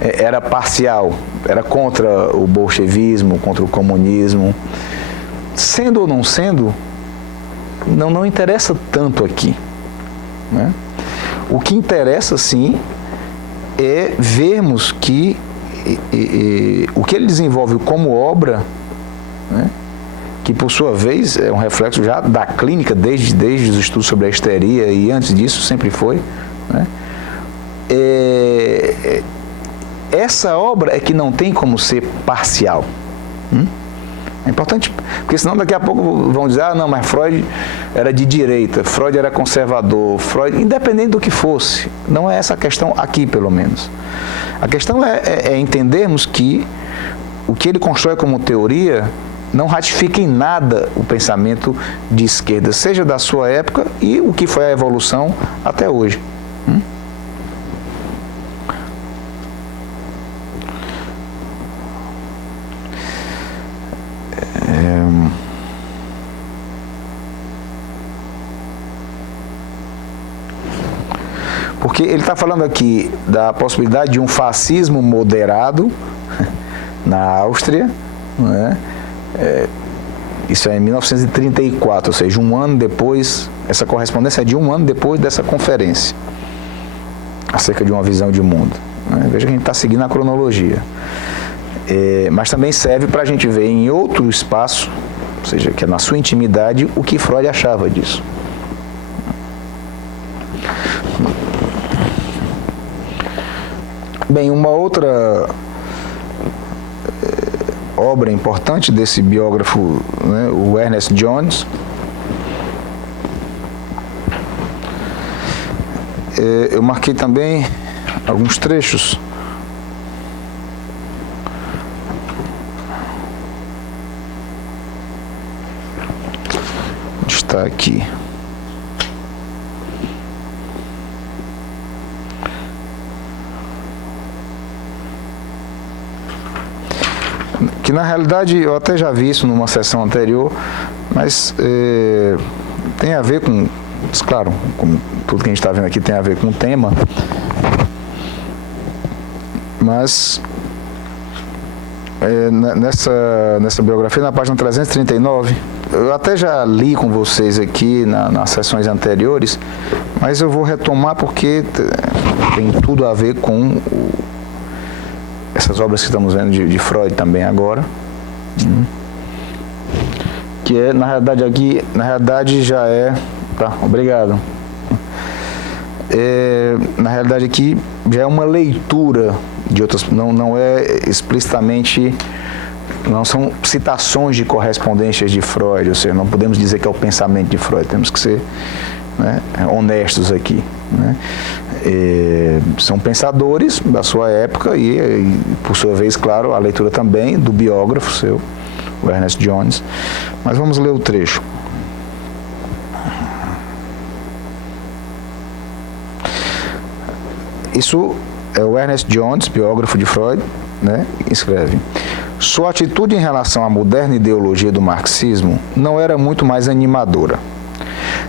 era parcial, era contra o bolchevismo, contra o comunismo. Sendo ou não sendo, não interessa tanto aqui, né? O que interessa, sim, é vermos que o que ele desenvolve como obra, né, que por sua vez é um reflexo já da clínica, desde os estudos sobre a histeria, e antes disso sempre foi, né? Essa obra é que não tem como ser parcial. É importante, porque senão daqui a pouco vão dizer, não, mas Freud era de direita, Freud era conservador, Freud, independente do que fosse. Não é essa a questão aqui, pelo menos. A questão é entendermos que o que ele constrói como teoria não ratifica em nada o pensamento de esquerda, seja da sua época e o que foi a evolução até hoje. Porque ele está falando aqui da possibilidade de um fascismo moderado na Áustria, né? Isso é em 1934, ou seja, um ano depois, essa correspondência é de um ano depois dessa conferência, acerca de uma visão de mundo. Veja que a gente está seguindo a cronologia. Mas também serve para a gente ver em outro espaço, ou seja, que é na sua intimidade, o que Freud achava disso. Bem, uma outra obra importante desse biógrafo, né, o Ernest Jones, eu marquei também alguns trechos. Está aqui. Que na realidade eu até já vi isso numa sessão anterior, mas tem a ver com, claro, com tudo que a gente está vendo aqui tem a ver com o tema, mas nessa biografia, na página 339, eu até já li com vocês aqui nas sessões anteriores, mas eu vou retomar porque tem tudo a ver com essas obras que estamos vendo de Freud também agora, que é, na realidade aqui, já é, tá, obrigado, na realidade aqui já é uma leitura de outras, não é explicitamente, não são citações de correspondências de Freud, ou seja, não podemos dizer que é o pensamento de Freud, temos que ser, né, honestos aqui, né? São pensadores da sua época e, por sua vez, claro, a leitura também do biógrafo seu, o Ernest Jones. Mas vamos ler o trecho. Isso é o Ernest Jones, biógrafo de Freud, né, escreve: sua atitude em relação à moderna ideologia do marxismo não era muito mais animadora.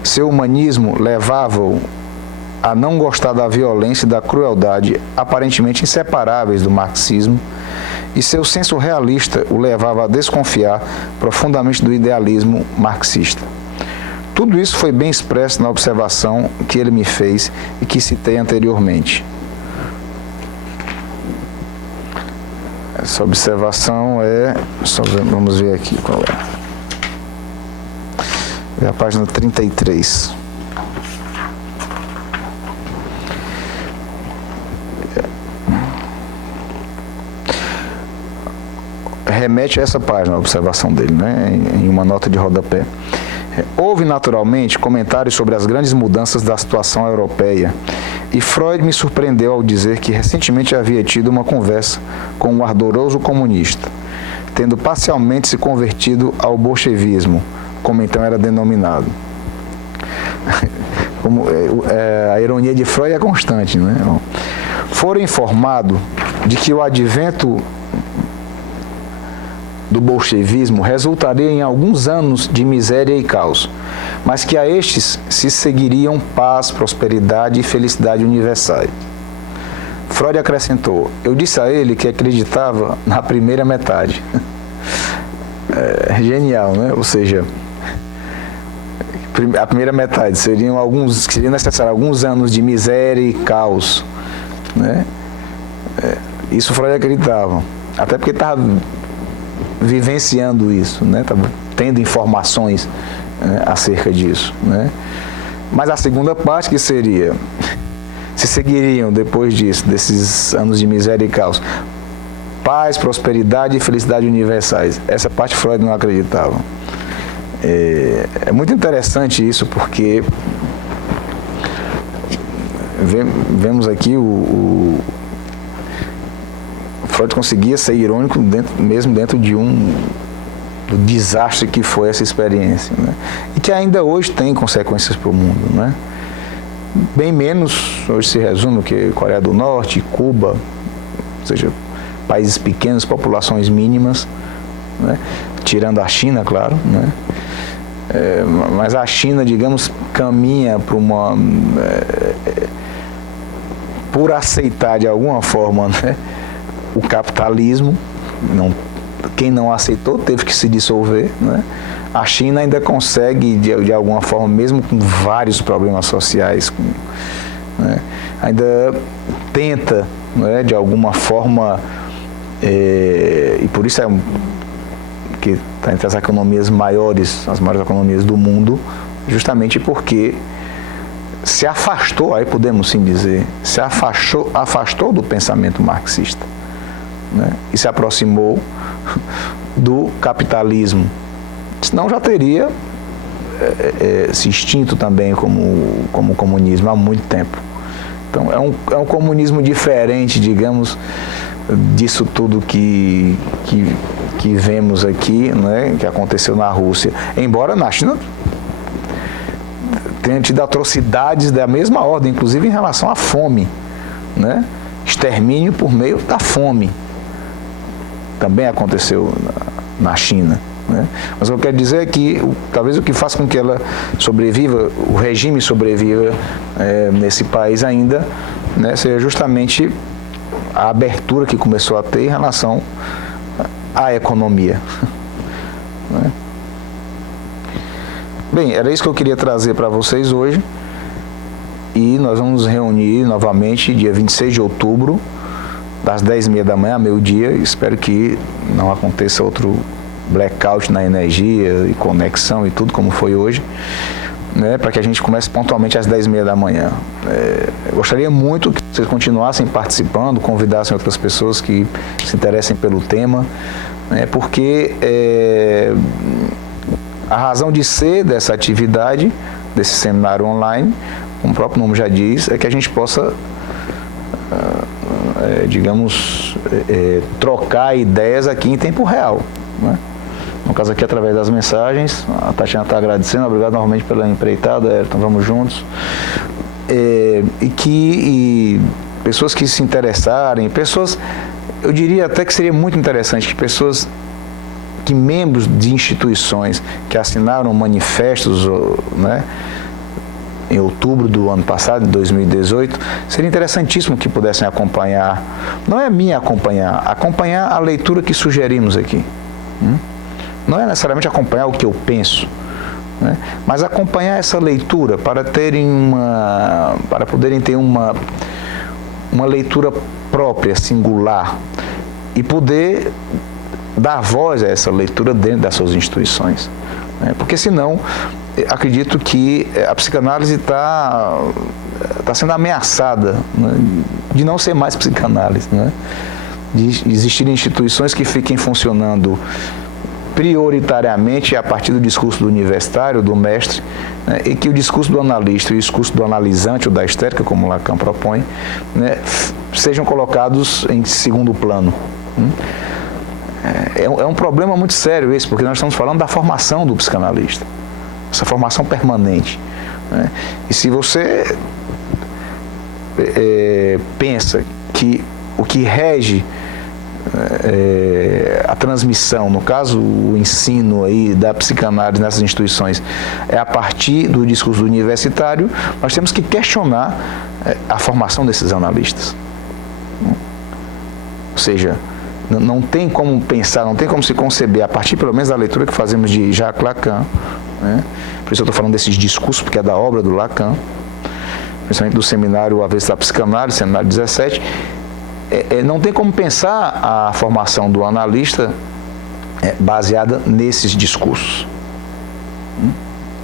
Seu humanismo levava-o a não gostar da violência e da crueldade aparentemente inseparáveis do marxismo, e seu senso realista o levava a desconfiar profundamente do idealismo marxista. Tudo isso foi bem expresso na observação que ele me fez e que citei anteriormente. Essa observação vamos ver aqui qual é. É a página 33. Remete a essa página, a observação dele, né, em uma nota de rodapé. Houve, naturalmente, comentários sobre as grandes mudanças da situação europeia, e Freud me surpreendeu ao dizer que recentemente havia tido uma conversa com um ardoroso comunista, tendo parcialmente se convertido ao bolchevismo, como então era denominado. A ironia de Freud é constante, né? Foram informado de que o advento do bolchevismo resultaria em alguns anos de miséria e caos, mas que a estes se seguiriam paz, prosperidade e felicidade universais. Freud acrescentou: eu disse a ele que acreditava na primeira metade. Genial, né? Ou seja, a primeira metade seria necessário alguns anos de miséria e caos, né? Isso Freud acreditava, até porque estava vivenciando isso, né? Estava tendo informações, né, acerca disso, né? Mas a segunda parte, que seria, se seguiriam depois disso, desses anos de miséria e caos, paz, prosperidade e felicidade universais. Essa parte Freud não acreditava. É muito interessante isso, porque vemos aqui o Freud conseguia ser irônico mesmo dentro do desastre que foi essa experiência, né? E que ainda hoje tem consequências para o mundo, né? Bem menos, hoje se resume, que Coreia do Norte, Cuba, ou seja, países pequenos, populações mínimas, né? Tirando a China, claro, né? Mas a China, digamos, caminha para por aceitar de alguma forma, né, o capitalismo, não quem não aceitou teve que se dissolver, né? A China ainda consegue, de alguma forma, mesmo com vários problemas sociais, né? Ainda tenta, né, de alguma forma, e por isso que está entre as economias maiores, as maiores economias do mundo, justamente porque se afastou, aí podemos sim dizer, se afastou do pensamento marxista, né, e se aproximou do capitalismo. Senão já teria se extinto também como comunismo há muito tempo. Então é um comunismo diferente, digamos, disso tudo que vemos aqui, né, que aconteceu na Rússia. Embora na China tenha tido atrocidades da mesma ordem, inclusive em relação à fome, né? Extermínio por meio da fome também aconteceu na China, né? Mas o que eu quero dizer é que talvez o que faz com que ela sobreviva, o regime sobreviva nesse país ainda, né, seja justamente a abertura que começou a ter em relação à economia, né? Bem, era isso que eu queria trazer para vocês hoje, e nós vamos nos reunir novamente dia 26 de outubro, das 10h30 da manhã, meio-dia. Espero que não aconteça outro blackout na energia e conexão e tudo como foi hoje, né, para que a gente comece pontualmente às 10h30 da manhã. Eu gostaria muito que vocês continuassem participando, convidassem outras pessoas que se interessem pelo tema, né, porque a razão de ser dessa atividade, desse seminário online, como o próprio nome já diz, é que a gente possa, digamos, trocar ideias aqui em tempo real, né? No caso aqui, através das mensagens. A Tatiana está agradecendo, obrigado novamente pela empreitada, Ayrton, vamos juntos. E pessoas que se interessarem, eu diria até que seria muito interessante que membros de instituições que assinaram manifestos, né, em outubro do ano passado, de 2018, seria interessantíssimo que pudessem acompanhar, não é minha acompanhar a leitura que sugerimos aqui. Não é necessariamente acompanhar o que eu penso, né, mas acompanhar essa leitura para poderem ter uma leitura própria, singular, e poder dar voz a essa leitura dentro das suas instituições, né? Porque senão, acredito que a psicanálise está sendo ameaçada, né, de não ser mais psicanálise, né? De existirem instituições que fiquem funcionando prioritariamente a partir do discurso do universitário, do mestre, né, e que o discurso do analista e o discurso do analisante, ou da histérica, como Lacan propõe, né, sejam colocados em segundo plano. É um problema muito sério esse, porque nós estamos falando da formação do psicanalista, essa formação permanente, né? E se você pensa que o que rege a transmissão, no caso o ensino aí da psicanálise nessas instituições, é a partir do discurso universitário, nós temos que questionar a formação desses analistas. Ou seja, não tem como pensar, não tem como se conceber, a partir pelo menos da leitura que fazemos de Jacques Lacan, né? Por isso eu estou falando desses discursos, porque é da obra do Lacan, principalmente do seminário Avesso da Psicanálise, seminário 17, não tem como pensar a formação do analista baseada nesses discursos.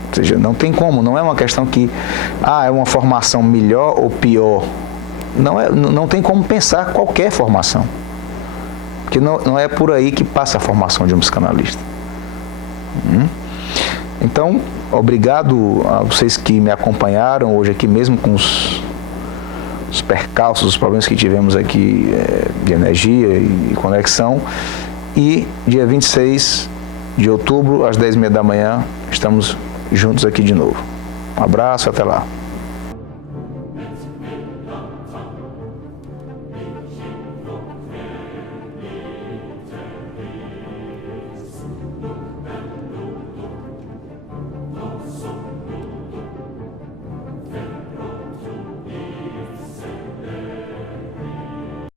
Ou seja, não tem como, não é uma questão que é uma formação melhor ou pior. Não tem como pensar qualquer formação. Porque não é por aí que passa a formação de um psicanalista. Então, obrigado a vocês que me acompanharam hoje aqui, mesmo com os percalços, os problemas que tivemos aqui de energia e conexão. E dia 26 de outubro, às 10h30 da manhã, estamos juntos aqui de novo. Um abraço, até lá.